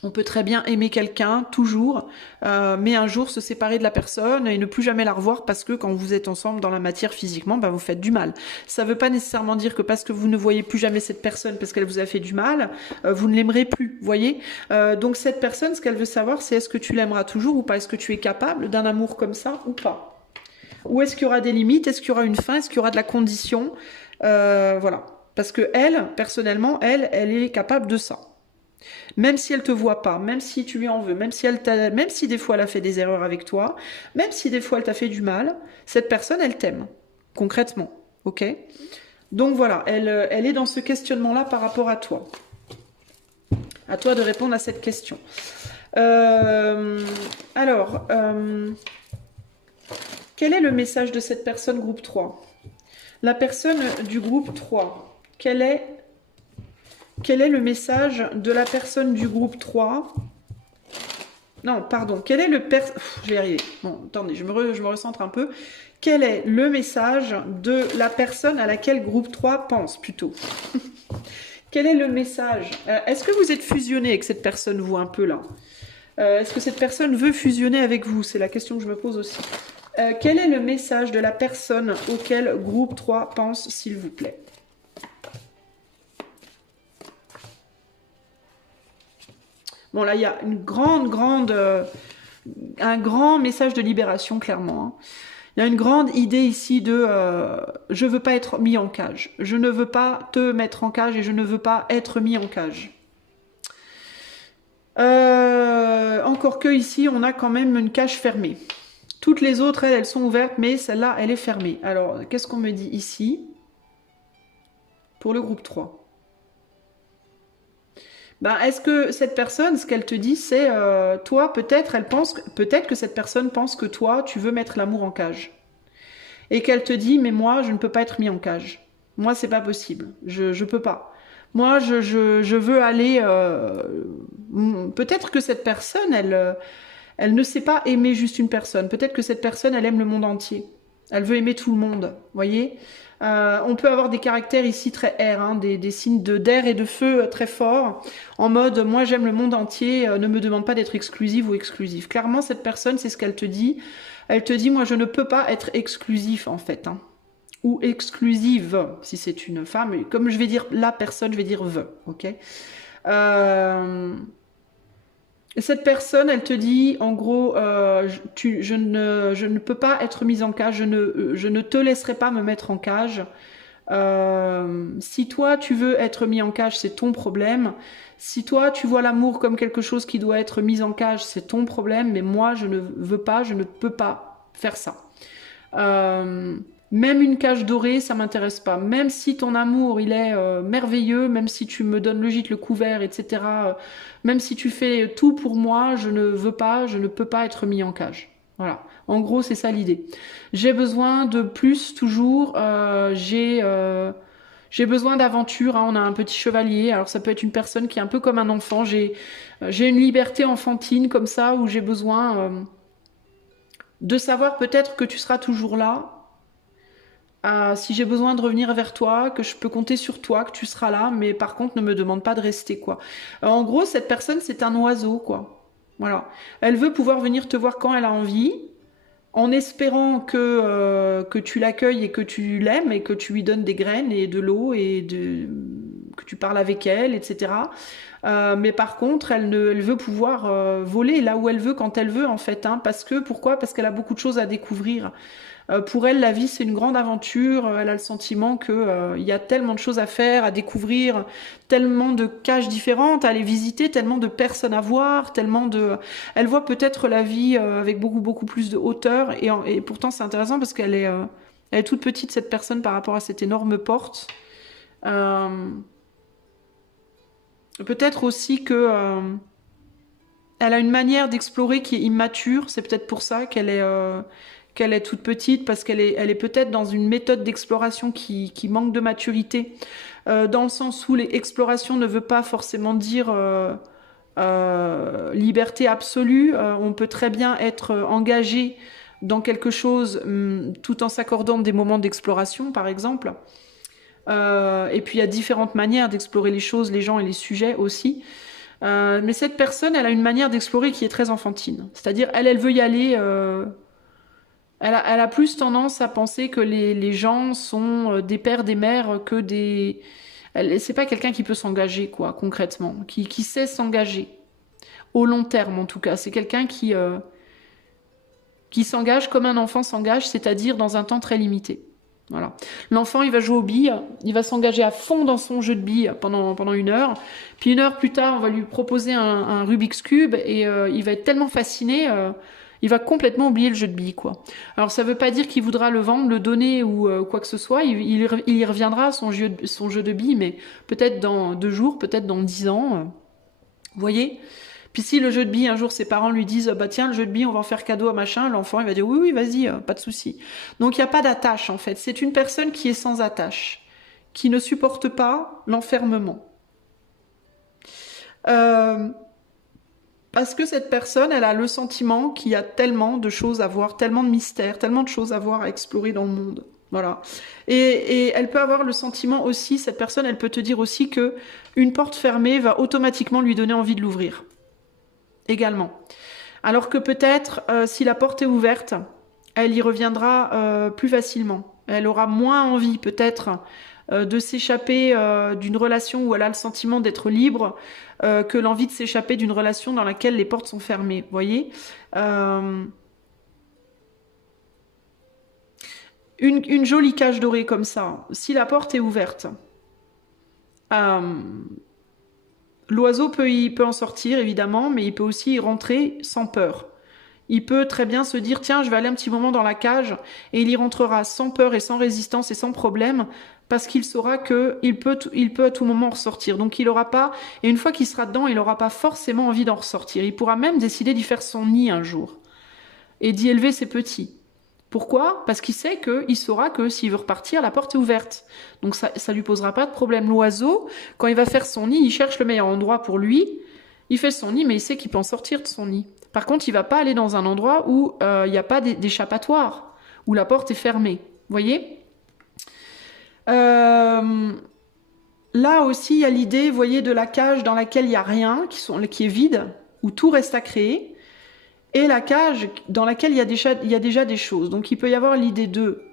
on peut très bien aimer quelqu'un, toujours, mais un jour se séparer de la personne et ne plus jamais la revoir parce que quand vous êtes ensemble dans la matière physiquement, vous faites du mal. Ça ne veut pas nécessairement dire que parce que vous ne voyez plus jamais cette personne parce qu'elle vous a fait du mal, vous ne l'aimerez plus, voyez. Donc cette personne, ce qu'elle veut savoir, c'est est-ce que tu l'aimeras toujours ou pas? Est-ce que tu es capable d'un amour comme ça ou pas? Ou est-ce qu'il y aura des limites? Est-ce qu'il y aura une fin? Est-ce qu'il y aura de la condition? Voilà. Parce que elle, personnellement, elle est capable de ça. Même si elle te voit pas, même si tu lui en veux, même si des fois elle a fait des erreurs avec toi, même si des fois elle t'a fait du mal, cette personne, elle t'aime, concrètement, ok? Donc voilà, elle est dans ce questionnement-là par rapport à toi. À toi de répondre à cette question. Alors, quel est le message de cette personne groupe 3? La personne du groupe 3, quel est le message de la personne du groupe 3? Non, pardon. Quel est le je vais y arriver. Bon, attendez, je me recentre un peu. Quel est le message de la personne à laquelle groupe 3 pense, plutôt? Quel est le message? Est-ce que vous êtes fusionné avec cette personne, vous, un peu, là? Est-ce que cette personne veut fusionner avec vous? C'est la question que je me pose aussi. Quel est le message de la personne auquel groupe 3 pense, s'il vous plaît? Bon, là, il y a un grand message de libération, clairement. Hein. Il y a une grande idée ici de je veux pas être mis en cage. Je ne veux pas te mettre en cage et je ne veux pas être mis en cage. Encore que ici, on a quand même une cage fermée. Toutes les autres, elles sont ouvertes, mais celle-là, elle est fermée. Alors, qu'est-ce qu'on me dit ici pour le groupe 3? Est-ce que cette personne, ce qu'elle te dit, c'est toi, peut-être que cette personne pense que toi, tu veux mettre l'amour en cage. Et qu'elle te dit, mais moi, je ne peux pas être mis en cage. Moi, c'est pas possible. Je peux pas. Moi, je veux aller... peut-être que cette personne, elle ne sait pas aimer juste une personne. Peut-être que cette personne, elle aime le monde entier. Elle veut aimer tout le monde, voyez. On peut avoir des caractères ici très air, hein, des signes d'air et de feu très forts, en mode moi j'aime le monde entier, ne me demande pas d'être exclusive ou exclusif. Clairement cette personne, c'est ce qu'elle te dit. Elle te dit moi je ne peux pas être exclusif en fait, hein. Ou exclusive si c'est une femme. Et comme je vais dire la personne, je vais dire veut, ok. Cette personne, elle te dit, en gros, je ne peux pas être mise en cage, je ne te laisserai pas me mettre en cage. Si toi, tu veux être mis en cage, c'est ton problème. Si toi, tu vois l'amour comme quelque chose qui doit être mis en cage, c'est ton problème. Mais moi, je ne veux pas, je ne peux pas faire ça. Même une cage dorée, ça m'intéresse pas. Même si ton amour, il est merveilleux, même si tu me donnes le gîte, le couvert, etc. Même si tu fais tout pour moi, je ne veux pas, je ne peux pas être mis en cage. Voilà. En gros, c'est ça l'idée. J'ai besoin de plus, toujours. J'ai besoin d'aventure. Hein. On a un petit chevalier. Alors, ça peut être une personne qui est un peu comme un enfant. J'ai une liberté enfantine comme ça, où j'ai besoin de savoir peut-être que tu seras toujours là. Si j'ai besoin de revenir vers toi, que je peux compter sur toi, que tu seras là, mais par contre ne me demande pas de rester, quoi. En gros, cette personne, c'est un oiseau, quoi. Voilà. Elle veut pouvoir venir te voir quand elle a envie, en espérant que tu l'accueilles et que tu l'aimes et que tu lui donnes des graines et de l'eau et que tu parles avec elle, etc. Mais par contre, elle veut pouvoir voler là où elle veut, quand elle veut, en fait. Hein, pourquoi? Parce qu'elle a beaucoup de choses à découvrir. Pour elle, la vie, c'est une grande aventure. Elle a le sentiment que, il y a tellement de choses à faire, à découvrir, tellement de cages différentes à aller visiter, tellement de personnes à voir, tellement de... Elle voit peut-être la vie avec beaucoup plus de hauteur. Et pourtant, c'est intéressant parce elle est toute petite, cette personne, par rapport à cette énorme porte. Euh, Peut-être aussi que elle a une manière d'explorer qui est immature. C'est peut-être pour ça qu'elle est toute petite, parce elle est peut-être dans une méthode d'exploration qui manque de maturité, dans le sens où l'exploration ne veut pas forcément dire liberté absolue. On peut très bien être engagé dans quelque chose tout en s'accordant des moments d'exploration, par exemple. Et puis il y a différentes manières d'explorer les choses, les gens et les sujets aussi. Mais cette personne, elle a une manière d'explorer qui est très enfantine. C'est-à-dire, elle veut y aller. Elle a plus tendance à penser que les gens sont des pères, des mères, que des. C'est pas quelqu'un qui peut s'engager, quoi, concrètement, qui sait s'engager au long terme, en tout cas. C'est quelqu'un qui s'engage comme un enfant s'engage, c'est-à-dire dans un temps très limité. Voilà. L'enfant, il va jouer aux billes, il va s'engager à fond dans son jeu de billes pendant 1 heure. Puis 1 heure plus tard, on va lui proposer un Rubik's Cube et il va être tellement fasciné, il va complètement oublier le jeu de billes, quoi. Alors ça veut pas dire qu'il voudra le vendre, le donner ou quoi que ce soit. Il y reviendra à son jeu de billes, mais peut-être dans 2 jours, peut-être dans 10 ans. Vous voyez? Puis si le jeu de billes, un jour, ses parents lui disent bah tiens, le jeu de billes, on va en faire cadeau à machin, l'enfant, il va dire oui, oui, vas-y, pas de souci. Donc il n'y a pas d'attache, en fait. C'est une personne qui est sans attache, qui ne supporte pas l'enfermement. Parce que cette personne, elle a le sentiment qu'il y a tellement de choses à voir, tellement de mystères, tellement de choses à voir, à explorer dans le monde. Voilà. Et elle peut avoir le sentiment aussi, cette personne, elle peut te dire aussi que une porte fermée va automatiquement lui donner envie de l'ouvrir. Également. Alors que peut-être, si la porte est ouverte, elle y reviendra plus facilement. Elle aura moins envie, peut-être, de s'échapper d'une relation où elle a le sentiment d'être libre, que l'envie de s'échapper d'une relation dans laquelle les portes sont fermées. Vous voyez une jolie cage dorée comme ça, si la porte est ouverte, l'oiseau peut en sortir, évidemment, mais il peut aussi y rentrer sans peur. Il peut très bien se dire, tiens, je vais aller un petit moment dans la cage, et il y rentrera sans peur et sans résistance et sans problème, parce qu'il saura qu'il peut à tout moment en ressortir. Donc il n'aura pas, et une fois qu'il sera dedans, il n'aura pas forcément envie d'en ressortir. Il pourra même décider d'y faire son nid un jour, et d'y élever ses petits. Pourquoi? Parce qu'il sait qu'il saura que s'il veut repartir, la porte est ouverte. Donc ça lui posera pas de problème. L'oiseau, quand il va faire son nid, il cherche le meilleur endroit pour lui. Il fait son nid, mais il sait qu'il peut en sortir de son nid. Par contre, il va pas aller dans un endroit où il n'y a pas d'échappatoire, où la porte est fermée. Vous voyez? Là aussi, il y a l'idée, vous voyez, de la cage dans laquelle il n'y a rien, qui est vide, où tout reste à créer. Et la cage dans laquelle il y a déjà des choses. Donc il peut y avoir l'idée de...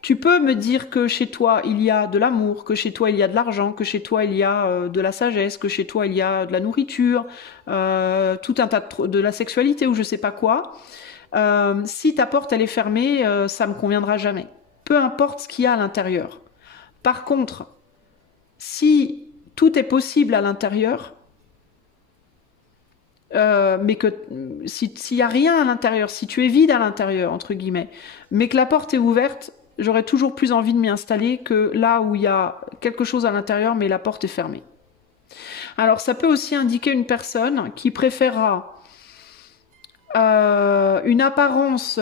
Tu peux me dire que chez toi, il y a de l'amour, que chez toi, il y a de l'argent, que chez toi, il y a de la sagesse, que chez toi, il y a de la nourriture, tout un tas de la sexualité ou je sais pas quoi. Si ta porte, elle est fermée, ça me conviendra jamais. Peu importe ce qu'il y a à l'intérieur. Par contre, si tout est possible à l'intérieur, mais que s'il y a rien à l'intérieur, si tu es vide à l'intérieur, entre guillemets, mais que la porte est ouverte, j'aurais toujours plus envie de m'y installer que là où il y a quelque chose à l'intérieur, mais la porte est fermée. Alors ça peut aussi indiquer une personne qui préférera une apparence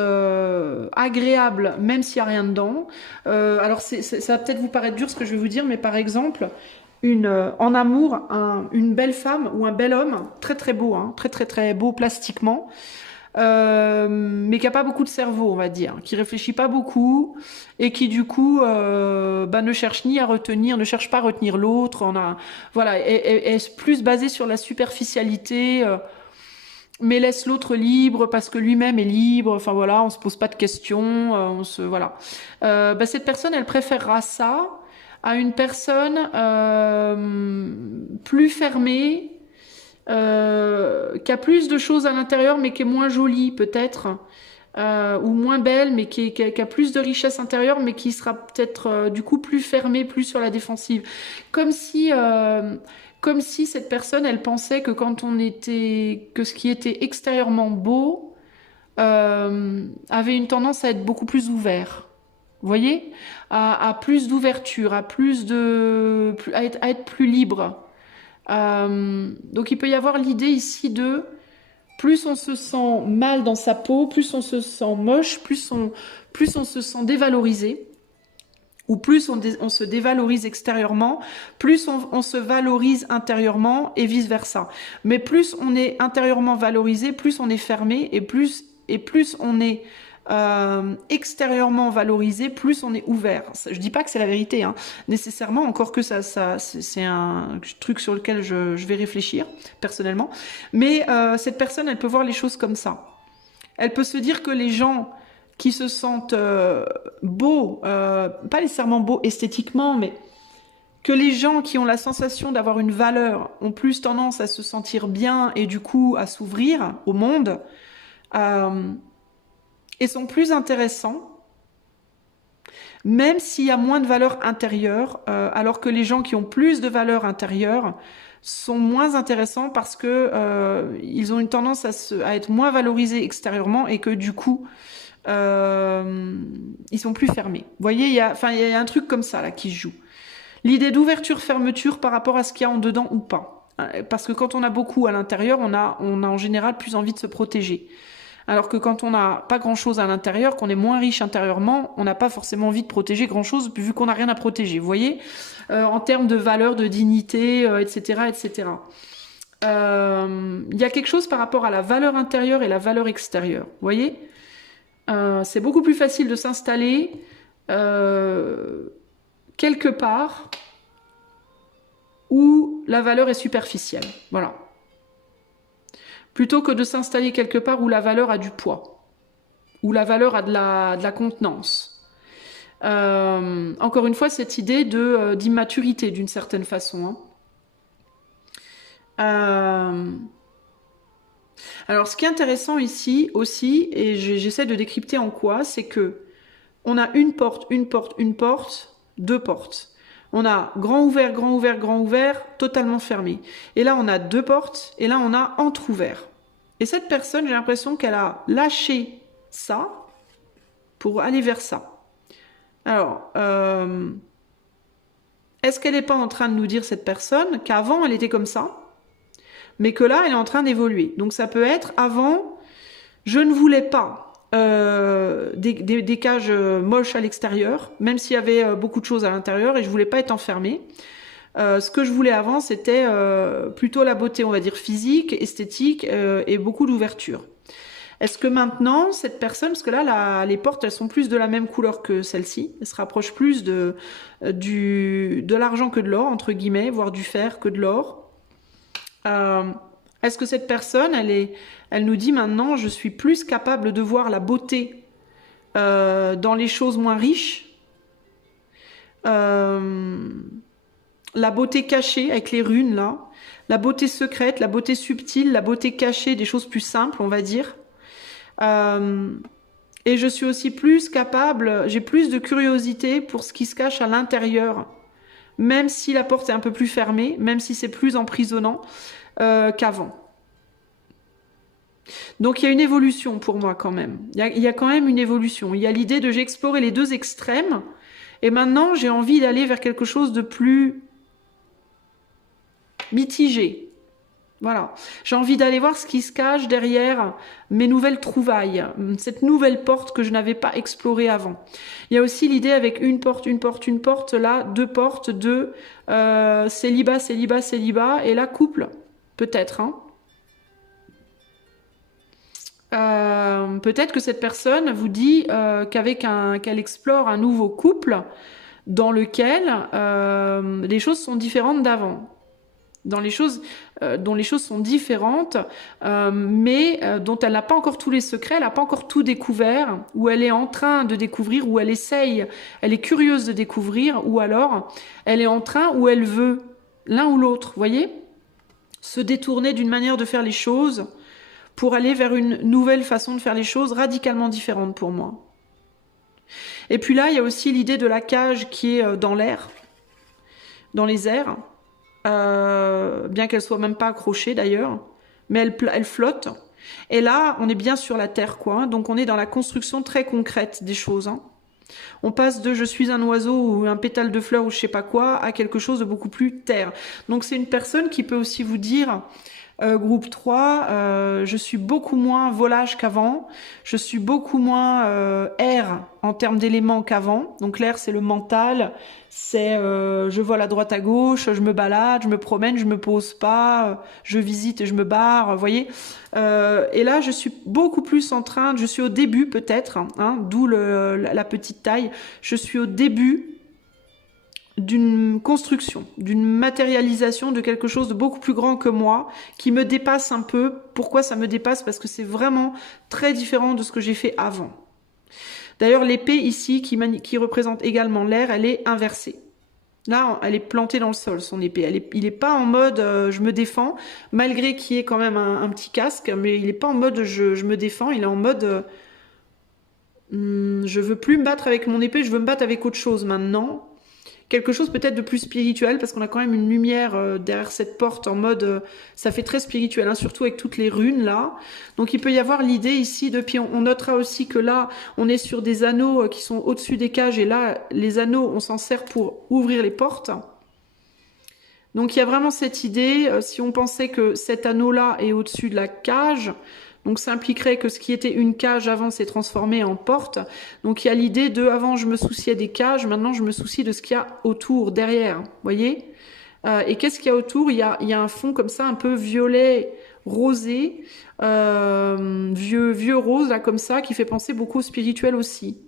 agréable, même s'il n'y a rien dedans. Alors ça va peut-être vous paraître dur ce que je vais vous dire, mais par exemple, en amour, une belle femme ou un bel homme, très très beau, hein, très beau plastiquement, mais qui n'a pas beaucoup de cerveau, on va dire, qui réfléchit pas beaucoup et qui du coup ne cherche ni à retenir, ne cherche pas à retenir l'autre, voilà, est plus basé sur la superficialité, mais laisse l'autre libre parce que lui-même est libre. Enfin voilà, on se pose pas de questions, voilà. Cette personne, elle préférera ça à une personne plus fermée, qui a plus de choses à l'intérieur, mais qui est moins jolie peut-être, ou moins belle, mais qui a plus de richesse intérieure, mais qui sera peut-être du coup plus fermée, plus sur la défensive. Comme si, comme si cette personne, elle pensait que que ce qui était extérieurement beau avait une tendance à être beaucoup plus ouvert. Vous voyez, à plus d'ouverture, à être plus libre. Donc il peut y avoir l'idée ici de plus on se sent mal dans sa peau, plus on se sent moche, plus on se sent dévalorisé, ou plus on se dévalorise extérieurement, plus on se valorise intérieurement et vice-versa. Mais plus on est intérieurement valorisé, plus on est fermé, et plus on est extérieurement valorisé, plus on est ouvert. Je dis pas que c'est la vérité, hein, nécessairement, encore que ça c'est un truc sur lequel je vais réfléchir personnellement. Mais cette personne, elle peut voir les choses comme ça. Elle peut se dire que les gens qui se sentent beaux, pas nécessairement beaux esthétiquement, mais que les gens qui ont la sensation d'avoir une valeur ont plus tendance à se sentir bien et du coup à s'ouvrir au monde. Et sont plus intéressants, même s'il y a moins de valeur intérieure, alors que les gens qui ont plus de valeur intérieure sont moins intéressants parce que ils ont une tendance à être moins valorisés extérieurement et que du coup, ils sont plus fermés. Vous voyez, il y a un truc comme ça là qui se joue. L'idée d'ouverture-fermeture par rapport à ce qu'il y a en dedans ou pas. Parce que quand on a beaucoup à l'intérieur, on a en général plus envie de se protéger. Alors que quand on n'a pas grand-chose à l'intérieur, qu'on est moins riche intérieurement, on n'a pas forcément envie de protéger grand-chose vu qu'on n'a rien à protéger. Vous voyez, en termes de valeur, de dignité, etc., etc. Il y a quelque chose par rapport à la valeur intérieure et la valeur extérieure. Vous voyez, c'est beaucoup plus facile de s'installer quelque part où la valeur est superficielle. Voilà. Plutôt que de s'installer quelque part où la valeur a du poids, où la valeur a de la contenance. Encore une fois, cette idée d'immaturité d'une certaine façon. Hein. Alors, ce qui est intéressant ici aussi, et j'essaie de décrypter en quoi, c'est que on a une porte, deux portes. On a grand ouvert, grand ouvert, grand ouvert, totalement fermé. Et là, on a deux portes, et là, on a entrouvert. Et cette personne, j'ai l'impression qu'elle a lâché ça pour aller vers ça. Alors, est-ce qu'elle n'est pas en train de nous dire, cette personne, qu'avant, elle était comme ça, mais que là, elle est en train d'évoluer. Donc, ça peut être, avant, je ne voulais pas des cages moches à l'extérieur, même s'il y avait beaucoup de choses à l'intérieur et je voulais pas être enfermée. Ce que je voulais avant, c'était plutôt la beauté, on va dire physique, esthétique et beaucoup d'ouverture. Est-ce que maintenant, cette personne, parce que là, les portes, elles sont plus de la même couleur que celle-ci, elles se rapprochent plus de l'argent que de l'or, entre guillemets, voire du fer que de l'or. Est-ce que cette personne, elle nous dit maintenant, je suis plus capable de voir la beauté dans les choses moins riches, la beauté cachée avec les runes là, la beauté secrète, la beauté subtile, la beauté cachée des choses plus simples, on va dire. Et je suis aussi plus capable, j'ai plus de curiosité pour ce qui se cache à l'intérieur, même si la porte est un peu plus fermée, même si c'est plus emprisonnant qu'avant. Donc il y a une évolution pour moi quand même. Il y a quand même une évolution. Il y a l'idée de j'ai exploré les deux extrêmes et maintenant j'ai envie d'aller vers quelque chose de plus mitigé. Voilà. J'ai envie d'aller voir ce qui se cache derrière mes nouvelles trouvailles, cette nouvelle porte que je n'avais pas explorée avant. Il y a aussi l'idée avec une porte, là, deux portes, célibat, célibat, célibat, et là, couple, peut-être, hein. Peut-être que cette personne vous dit qu'elle explore un nouveau couple dans lequel les choses sont différentes d'avant. Dont les choses sont différentes, mais dont elle n'a pas encore tous les secrets, elle n'a pas encore tout découvert, ou elle est en train de découvrir, ou elle essaye, elle est curieuse de découvrir, ou alors elle est en train, ou elle veut, l'un ou l'autre, voyez, se détourner d'une manière de faire les choses pour aller vers une nouvelle façon de faire les choses, radicalement différente pour moi. Et puis là, il y a aussi l'idée de la cage qui est dans l'air, dans les airs, bien qu'elle soit même pas accrochée d'ailleurs, mais elle flotte. Et là, on est bien sur la terre, quoi. Hein, donc on est dans la construction très concrète des choses. Hein. On passe de je suis un oiseau ou un pétale de fleur ou je sais pas quoi à quelque chose de beaucoup plus terre. Donc c'est une personne qui peut aussi vous dire groupe 3, je suis beaucoup moins volage qu'avant, je suis beaucoup moins air en termes d'éléments qu'avant. Donc l'air c'est le mental, c'est je vole à droite à gauche, je me balade, je me promène, je me pose pas, je visite et je me barre, vous voyez. Et là je suis beaucoup plus en train, je suis au début peut-être, hein, d'où la petite taille, je suis au début d'une construction, d'une matérialisation de quelque chose de beaucoup plus grand que moi, qui me dépasse un peu. Pourquoi ça me dépasse? Parce que c'est vraiment très différent de ce que j'ai fait avant. D'ailleurs, l'épée ici, qui représente également l'air, elle est inversée. Là, elle est plantée dans le sol, son épée. Il n'est pas en mode je me défends, malgré qu'il y ait quand même un petit casque, mais il n'est pas en mode je me défends, il est en mode je veux plus me battre avec mon épée, je veux me battre avec autre chose maintenant. Quelque chose peut-être de plus spirituel, parce qu'on a quand même une lumière derrière cette porte en mode, ça fait très spirituel, hein, surtout avec toutes les runes là. Donc il peut y avoir l'idée ici, puis on notera aussi que là, on est sur des anneaux qui sont au-dessus des cages, et là, les anneaux, on s'en sert pour ouvrir les portes. Donc il y a vraiment cette idée, si on pensait que cet anneau-là est au-dessus de la cage, donc ça impliquerait que ce qui était une cage avant s'est transformé en porte. Donc il y a l'idée de, avant je me souciais des cages, maintenant je me soucie de ce qu'il y a autour, derrière, vous voyez. Et qu'est-ce qu'il y a autour? Il y a un fond comme ça, un peu violet, rosé, vieux rose, là comme ça, qui fait penser beaucoup au spirituel aussi.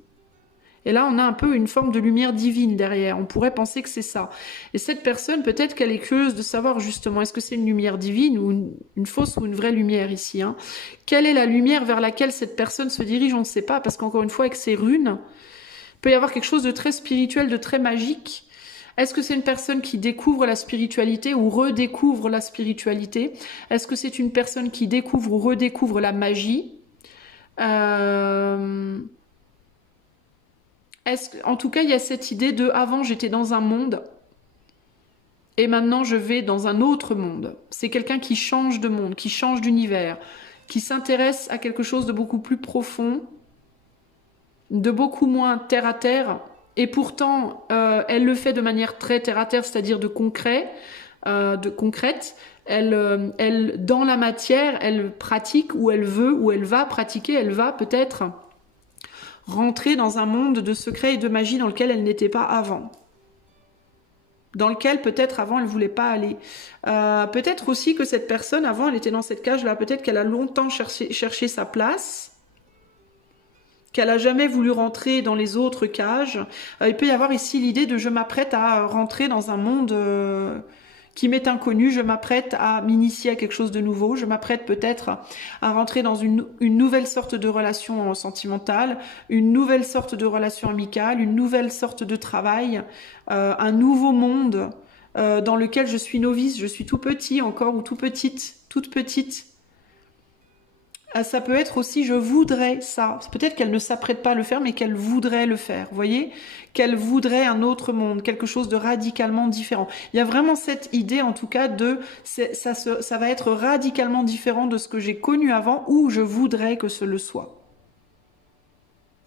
Et là, on a un peu une forme de lumière divine derrière. On pourrait penser que c'est ça. Et cette personne, peut-être qu'elle est curieuse de savoir justement, est-ce que c'est une lumière divine ou une fausse ou une vraie lumière ici, hein. Quelle est la lumière vers laquelle cette personne se dirige? On ne sait pas, parce qu'encore une fois, avec ces runes, il peut y avoir quelque chose de très spirituel, de très magique. Est-ce que c'est une personne qui découvre la spiritualité ou redécouvre la spiritualité? Est-ce que c'est une personne qui découvre ou redécouvre la magie? En tout cas, il y a cette idée de avant j'étais dans un monde et maintenant je vais dans un autre monde. C'est quelqu'un qui change de monde, qui change d'univers, qui s'intéresse à quelque chose de beaucoup plus profond, de beaucoup moins terre à terre. Et pourtant, elle le fait de manière très terre à terre, c'est-à-dire de concrète. Elle, dans la matière, elle pratique où elle veut, où elle va pratiquer, elle va peut-être rentrer dans un monde de secrets et de magie dans lequel elle n'était pas avant. Dans lequel peut-être avant elle ne voulait pas aller. Peut-être aussi que cette personne, avant elle était dans cette cage-là, peut-être qu'elle a longtemps cherché sa place, qu'elle n'a jamais voulu rentrer dans les autres cages. Il peut y avoir ici l'idée de je m'apprête à rentrer dans un monde qui m'est inconnu, je m'apprête à m'initier à quelque chose de nouveau, je m'apprête peut-être à rentrer dans une nouvelle sorte de relation sentimentale, une nouvelle sorte de relation amicale, une nouvelle sorte de travail, un nouveau monde dans lequel je suis novice, je suis tout petit encore ou toute petite. Ça peut être aussi je voudrais ça. Peut-être qu'elle ne s'apprête pas à le faire, mais qu'elle voudrait le faire. Vous voyez? Qu'elle voudrait un autre monde, quelque chose de radicalement différent. Il y a vraiment cette idée, en tout cas, de ça va être radicalement différent de ce que j'ai connu avant, ou je voudrais que ce le soit.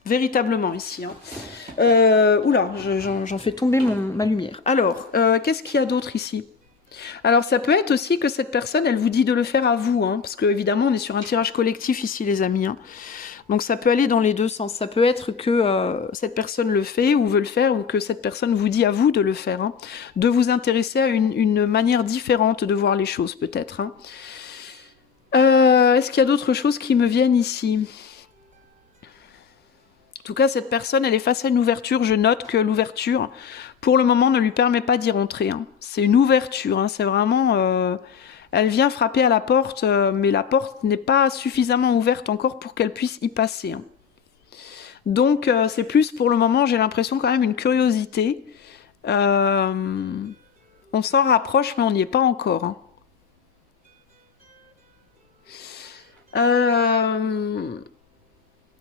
Véritablement ici. Hein. Oula, j'en fais tomber ma lumière. Alors, qu'est-ce qu'il y a d'autre ici? Alors ça peut être aussi que cette personne, elle vous dit de le faire à vous, hein, parce que évidemment on est sur un tirage collectif ici les amis, hein. Donc ça peut aller dans les deux sens. Ça peut être que cette personne le fait ou veut le faire, ou que cette personne vous dit à vous de le faire, hein, de vous intéresser à une manière différente de voir les choses peut-être. Hein. Est-ce qu'il y a d'autres choses qui me viennent ici ? En tout cas, cette personne, elle est face à une ouverture. Je note que l'ouverture, pour le moment, ne lui permet pas d'y rentrer. Hein. C'est une ouverture, hein. C'est vraiment... elle vient frapper à la porte, mais la porte n'est pas suffisamment ouverte encore pour qu'elle puisse y passer. Hein. Donc, c'est plus, pour le moment, j'ai l'impression quand même une curiosité. On s'en rapproche, mais on n'y est pas encore. Hein.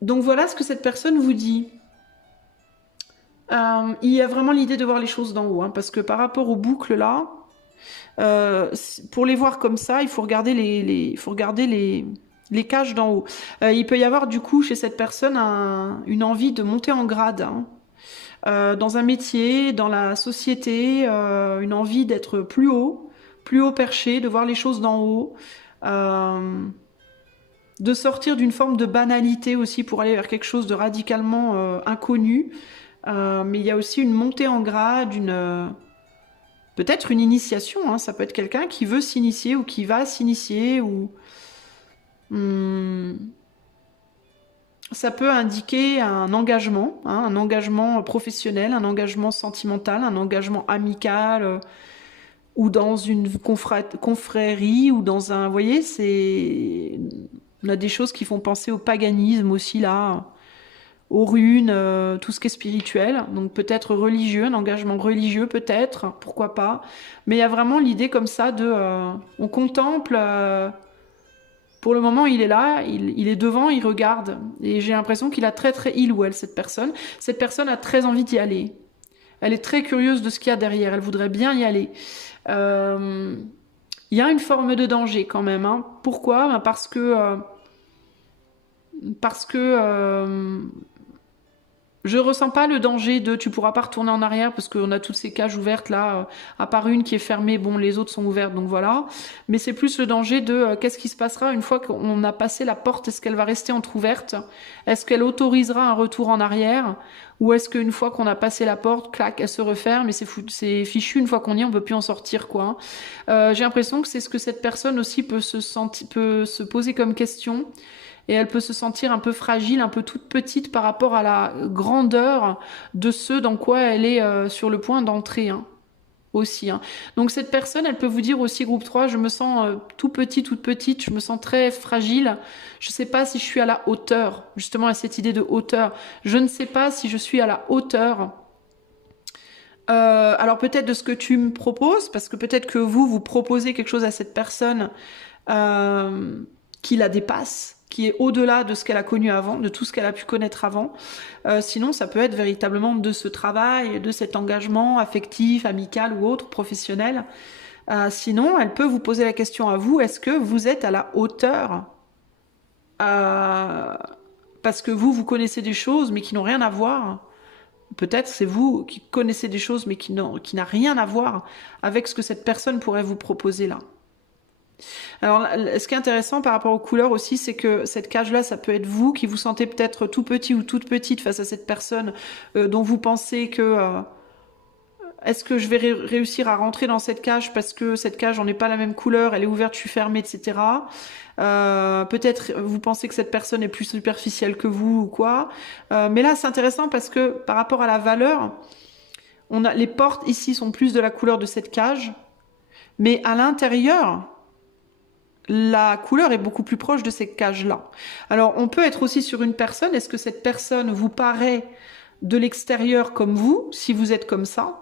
Donc voilà ce que cette personne vous dit. Il y a vraiment l'idée de voir les choses d'en haut, hein, parce que par rapport aux boucles là, pour les voir comme ça, il faut regarder les cages d'en haut. Il peut y avoir du coup chez cette personne une envie de monter en grade, hein, dans un métier, dans la société, une envie d'être plus haut perché, de voir les choses d'en haut. De sortir d'une forme de banalité aussi pour aller vers quelque chose de radicalement inconnu. Mais il y a aussi une montée en grade, peut-être une initiation, hein. Ça peut être quelqu'un qui veut s'initier ou qui va s'initier. Hmm, ça peut indiquer hein, un engagement professionnel, un engagement sentimental, un engagement amical, ou dans une confrérie, ou dans un... Vous voyez, on a des choses qui font penser au paganisme aussi, là, aux runes, tout ce qui est spirituel. Donc peut-être religieux, un engagement religieux peut-être, pourquoi pas. Mais il y a vraiment l'idée comme ça on contemple... pour le moment, il est là, il est devant, il regarde. Et j'ai l'impression qu'il a il ou elle, cette personne. Cette personne a très envie d'y aller. Elle est très curieuse de ce qu'il y a derrière. Elle voudrait bien y aller. Il y a une forme de danger quand même, hein. Pourquoi? Ben parce que je ressens pas le danger de tu pourras pas retourner en arrière parce qu'on a toutes ces cages ouvertes là, à part une qui est fermée, bon les autres sont ouvertes donc voilà. Mais c'est plus le danger de qu'est-ce qui se passera une fois qu'on a passé la porte, est-ce qu'elle va rester entrouverte? Est-ce qu'elle autorisera un retour en arrière? Ou est-ce qu'une fois qu'on a passé la porte, clac, elle se referme et c'est fichu, une fois qu'on y est, on peut plus en sortir quoi. J'ai l'impression que c'est ce que cette personne aussi peut se poser comme question. Et elle peut se sentir un peu fragile, un peu toute petite par rapport à la grandeur de ce dans quoi elle est sur le point d'entrer, hein, aussi, hein. Donc cette personne, elle peut vous dire aussi, groupe 3, je me sens tout petit, toute petite, je me sens très fragile, je ne sais pas si je suis à la hauteur, justement à cette idée de hauteur, je ne sais pas si je suis à la hauteur. Alors peut-être de ce que tu me proposes, parce que peut-être que vous proposez quelque chose à cette personne qui la dépasse, qui est au-delà de ce qu'elle a connu avant, de tout ce qu'elle a pu connaître avant. Sinon, ça peut être véritablement de ce travail, de cet engagement affectif, amical ou autre, professionnel. Sinon, elle peut vous poser la question à vous, est-ce que vous êtes à la hauteur parce que vous connaissez des choses, mais qui n'ont rien à voir. Peut-être c'est vous qui connaissez des choses, mais qui n'a rien à voir avec ce que cette personne pourrait vous proposer là. Alors, ce qui est intéressant par rapport aux couleurs aussi, c'est que cette cage-là, ça peut être vous qui vous sentez peut-être tout petit ou toute petite face à cette personne dont vous pensez que est-ce que je vais réussir à rentrer dans cette cage parce que cette cage, on n'est pas la même couleur, elle est ouverte, je suis fermée, etc. Peut-être vous pensez que cette personne est plus superficielle que vous ou quoi. Mais là, c'est intéressant parce que par rapport à la valeur, les portes ici sont plus de la couleur de cette cage, mais à l'intérieur, la couleur est beaucoup plus proche de ces cages-là. Alors, on peut être aussi sur une personne. Est-ce que cette personne vous paraît de l'extérieur comme vous, si vous êtes comme ça,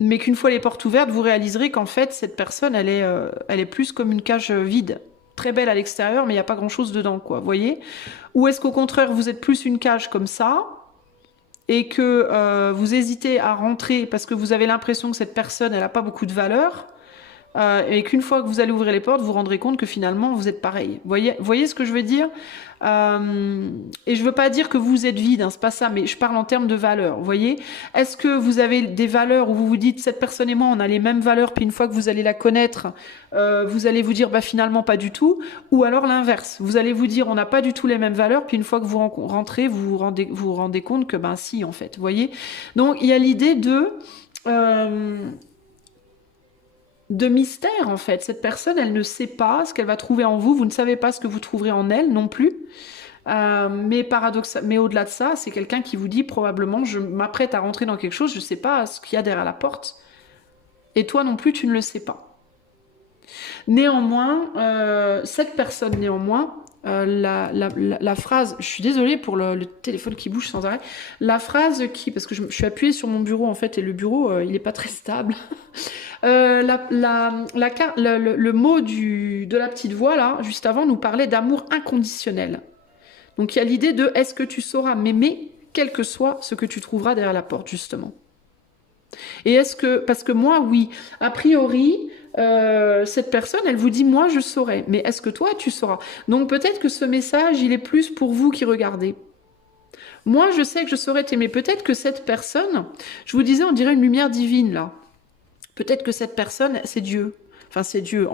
mais qu'une fois les portes ouvertes, vous réaliserez qu'en fait, cette personne, elle est plus comme une cage vide. Très belle à l'extérieur, mais il n'y a pas grand-chose dedans, quoi. Vous voyez? Ou est-ce qu'au contraire, vous êtes plus une cage comme ça, et que vous hésitez à rentrer parce que vous avez l'impression que cette personne, elle n'a pas beaucoup de valeur, et qu'une fois que vous allez ouvrir les portes, vous vous rendrez compte que finalement, vous êtes pareil. Voyez ce que je veux dire? Et je veux pas dire que vous êtes vide, hein, c'est pas ça, mais je parle en termes de valeurs. Vous voyez? Est-ce que vous avez des valeurs où vous vous dites, cette personne et moi, on a les mêmes valeurs, puis une fois que vous allez la connaître, vous allez vous dire, bah finalement pas du tout, ou alors l'inverse. Vous allez vous dire, on n'a pas du tout les mêmes valeurs, puis une fois que vous rentrez, vous vous rendez compte que ben si, en fait. Vous voyez? Donc il y a l'idée de mystère, en fait. Cette personne, elle ne sait pas ce qu'elle va trouver en vous, vous ne savez pas ce que vous trouverez en elle non plus. Mais au-delà de ça, c'est quelqu'un qui vous dit probablement, je m'apprête à rentrer dans quelque chose, je ne sais pas ce qu'il y a derrière la porte. Et toi non plus, tu ne le sais pas. Néanmoins, cette personne, la phrase, je suis désolée pour le téléphone qui bouge sans arrêt, la phrase parce que je suis appuyée sur mon bureau en fait, et le bureau, il n'est pas très stable. Le mot de la petite voix, là, juste avant, nous parlait d'amour inconditionnel. Donc il y a l'idée de est-ce que tu sauras m'aimer, quel que soit ce que tu trouveras derrière la porte, justement. Et est-ce que, parce que moi, oui, a priori, cette personne, elle vous dit, moi, je saurai. Mais est-ce que toi, tu sauras? Donc peut-être que ce message, il est plus pour vous qui regardez. Moi, je sais que je saurais t'aimer. Peut-être que cette personne, je vous disais, on dirait une lumière divine, là. Peut-être que cette personne, c'est Dieu. Enfin, c'est Dieu,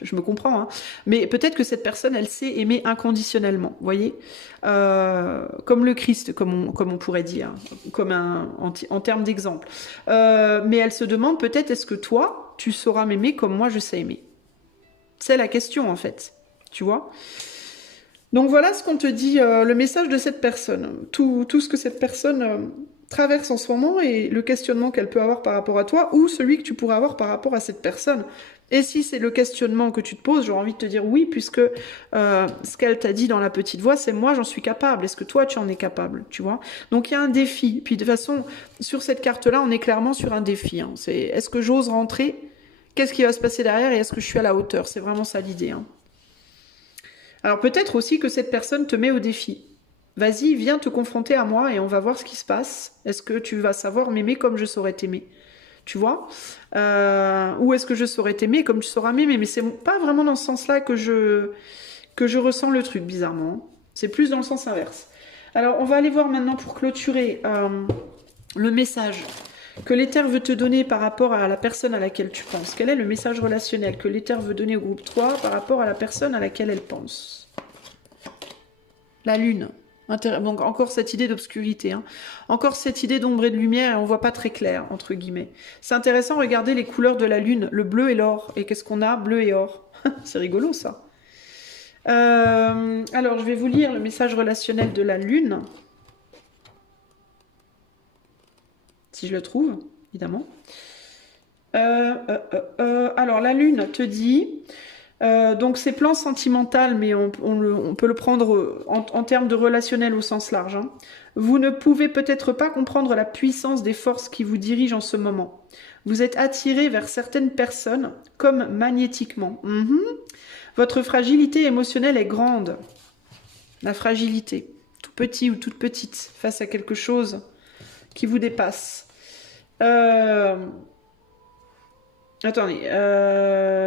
je me comprends, hein. Mais peut-être que cette personne, elle sait aimer inconditionnellement, vous voyez, comme le Christ, comme on pourrait dire, comme en termes d'exemple. Mais elle se demande peut-être, est-ce que toi, tu sauras m'aimer comme moi je sais aimer? C'est la question, en fait, tu vois. Donc voilà ce qu'on te dit, le message de cette personne. Tout ce que cette personne traverse en ce moment et le questionnement qu'elle peut avoir par rapport à toi ou celui que tu pourrais avoir par rapport à cette personne. Et si c'est le questionnement que tu te poses, j'aurais envie de te dire oui, puisque ce qu'elle t'a dit dans la petite voix, c'est moi j'en suis capable. Est-ce que toi tu en es capable, tu vois? Donc il y a un défi. Puis de toute façon, sur cette carte-là, on est clairement sur un défi. Hein. C'est est-ce que j'ose rentrer? Qu'est-ce qui va se passer derrière et est-ce que je suis à la hauteur? C'est vraiment ça l'idée. Hein. Alors peut-être aussi que cette personne te met au défi. Vas-y, viens te confronter à moi et on va voir ce qui se passe. Est-ce que tu vas savoir m'aimer comme je saurais t'aimer? Tu vois, ou est-ce que je saurais t'aimer comme tu sauras m'aimer? Mais c'est pas vraiment dans ce sens-là que je ressens le truc, bizarrement. C'est plus dans le sens inverse. Alors, on va aller voir maintenant pour clôturer le message que l'éther veut te donner par rapport à la personne à laquelle tu penses. Quel est le message relationnel que l'éther veut donner au groupe 3 par rapport à la personne à laquelle elle pense? La lune. Donc encore cette idée d'obscurité, hein. Encore cette idée d'ombre et de lumière et on voit pas très clair, entre guillemets. C'est intéressant, regardez les couleurs de la lune, le bleu et l'or. Et qu'est-ce qu'on a? Bleu et or. C'est rigolo ça. Alors je vais vous lire le message relationnel de la lune. Si je le trouve, évidemment. Alors la lune te dit... donc c'est plan sentimental, mais on peut le prendre en termes de relationnel au sens large. Hein. Vous ne pouvez peut-être pas comprendre la puissance des forces qui vous dirigent en ce moment. Vous êtes attiré vers certaines personnes comme magnétiquement. Votre fragilité émotionnelle est grande. La fragilité, tout petit ou toute petite, face à quelque chose qui vous dépasse. Attendez,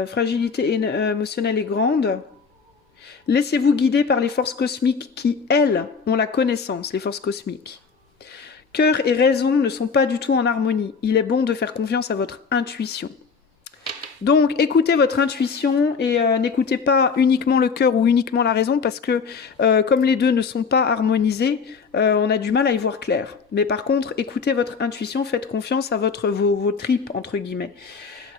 fragilité émotionnelle est grande. Laissez-vous guider par les forces cosmiques qui, elles, ont la connaissance, les forces cosmiques. Cœur et raison ne sont pas du tout en harmonie. Il est bon de faire confiance à votre intuition. Donc, écoutez votre intuition et n'écoutez pas uniquement le cœur ou uniquement la raison parce que comme les deux ne sont pas harmonisés, on a du mal à y voir clair. Mais par contre, écoutez votre intuition, faites confiance à vos tripes, entre guillemets.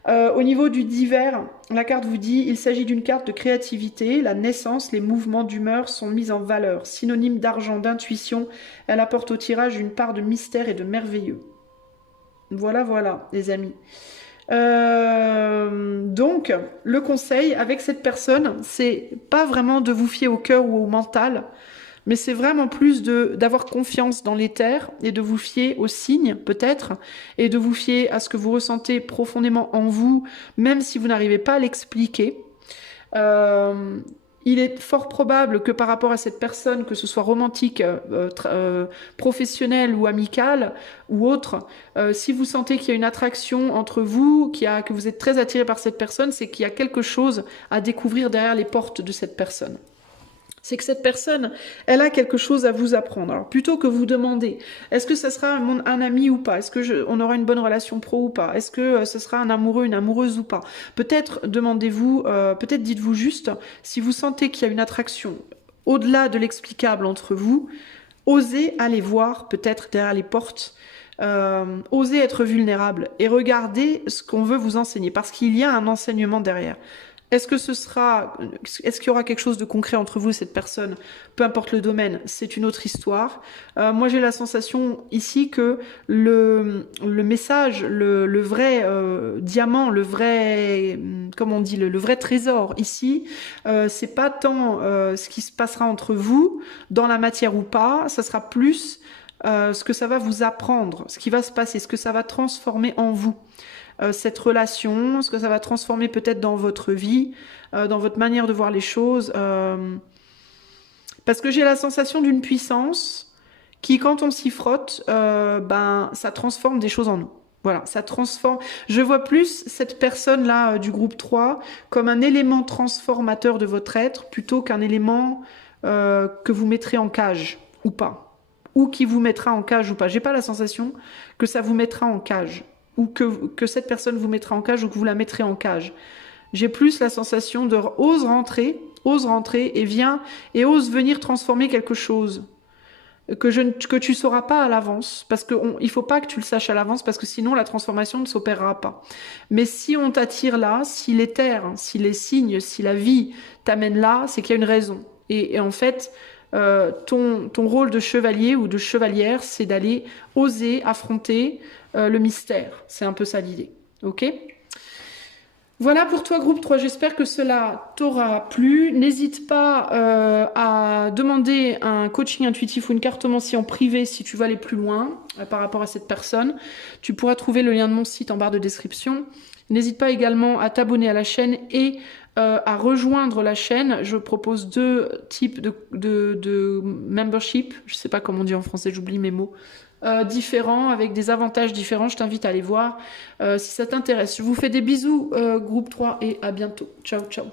Au niveau du divers, la carte vous dit il s'agit d'une carte de créativité, la naissance, les mouvements d'humeur sont mis en valeur. Synonyme d'argent, d'intuition, elle apporte au tirage une part de mystère et de merveilleux. Voilà, voilà, les amis. Donc, le conseil avec cette personne, c'est pas vraiment de vous fier au cœur ou au mental, mais c'est vraiment plus d'avoir confiance dans l'éther et de vous fier aux signes, peut-être, et de vous fier à ce que vous ressentez profondément en vous, même si vous n'arrivez pas à l'expliquer. Il est fort probable que par rapport à cette personne, que ce soit romantique, professionnelle ou amicale ou autre, si vous sentez qu'il y a une attraction entre vous, que vous êtes très attiré par cette personne, c'est qu'il y a quelque chose à découvrir derrière les portes de cette personne. C'est que cette personne, elle a quelque chose à vous apprendre. Alors plutôt que vous demander, est-ce que ça sera un ami ou pas? Est-ce que on aura une bonne relation pro ou pas? Est-ce que ce sera un amoureux, une amoureuse ou pas? Peut-être demandez-vous, peut-être dites-vous juste, si vous sentez qu'il y a une attraction au-delà de l'explicable entre vous, osez aller voir peut-être derrière les portes, osez être vulnérable et regardez ce qu'on veut vous enseigner parce qu'il y a un enseignement derrière. Est-ce qu'il y aura quelque chose de concret entre vous et cette personne? Peu importe le domaine, c'est une autre histoire. Moi, j'ai la sensation ici que le message, le vrai diamant, le vrai, comment on dit, le vrai trésor ici, c'est pas tant ce qui se passera entre vous, dans la matière ou pas, ça sera plus ce que ça va vous apprendre, ce qui va se passer, ce que ça va transformer en vous. cette relation, ce que ça va transformer peut-être dans votre vie, dans votre manière de voir les choses. Parce que j'ai la sensation d'une puissance qui, quand on s'y frotte, ben, ça transforme des choses en nous. Voilà, ça transforme. Je vois plus cette personne-là du groupe 3 comme un élément transformateur de votre être plutôt qu'un élément que vous mettrez en cage ou pas. Ou qui vous mettra en cage ou pas. J'ai pas la sensation que ça vous mettra en cage. Ou que cette personne vous mettra en cage ou que vous la mettrez en cage. J'ai plus la sensation de ose rentrer et viens et ose venir transformer quelque chose que tu sauras pas à l'avance, parce que il faut pas que tu le saches à l'avance, parce que sinon la transformation ne s'opérera pas. Mais si on t'attire là, si l'éther, si les signes, si la vie t'amène là, c'est qu'il y a une raison. Et en fait, ton rôle de chevalier ou de chevalière, c'est d'aller oser affronter le mystère. C'est un peu ça l'idée. Ok ? Voilà pour toi groupe 3, j'espère que cela t'aura plu. N'hésite pas à demander un coaching intuitif ou une cartomancie en privé si tu veux aller plus loin par rapport à cette personne. Tu pourras trouver le lien de mon site en barre de description. N'hésite pas également à t'abonner à la chaîne et à rejoindre la chaîne. Je propose 2 types de membership, je sais pas comment on dit en français, j'oublie mes mots. Différents, avec des avantages différents. Je t'invite à aller voir si ça t'intéresse. Je vous fais des bisous, groupe 3, et à bientôt. Ciao, ciao.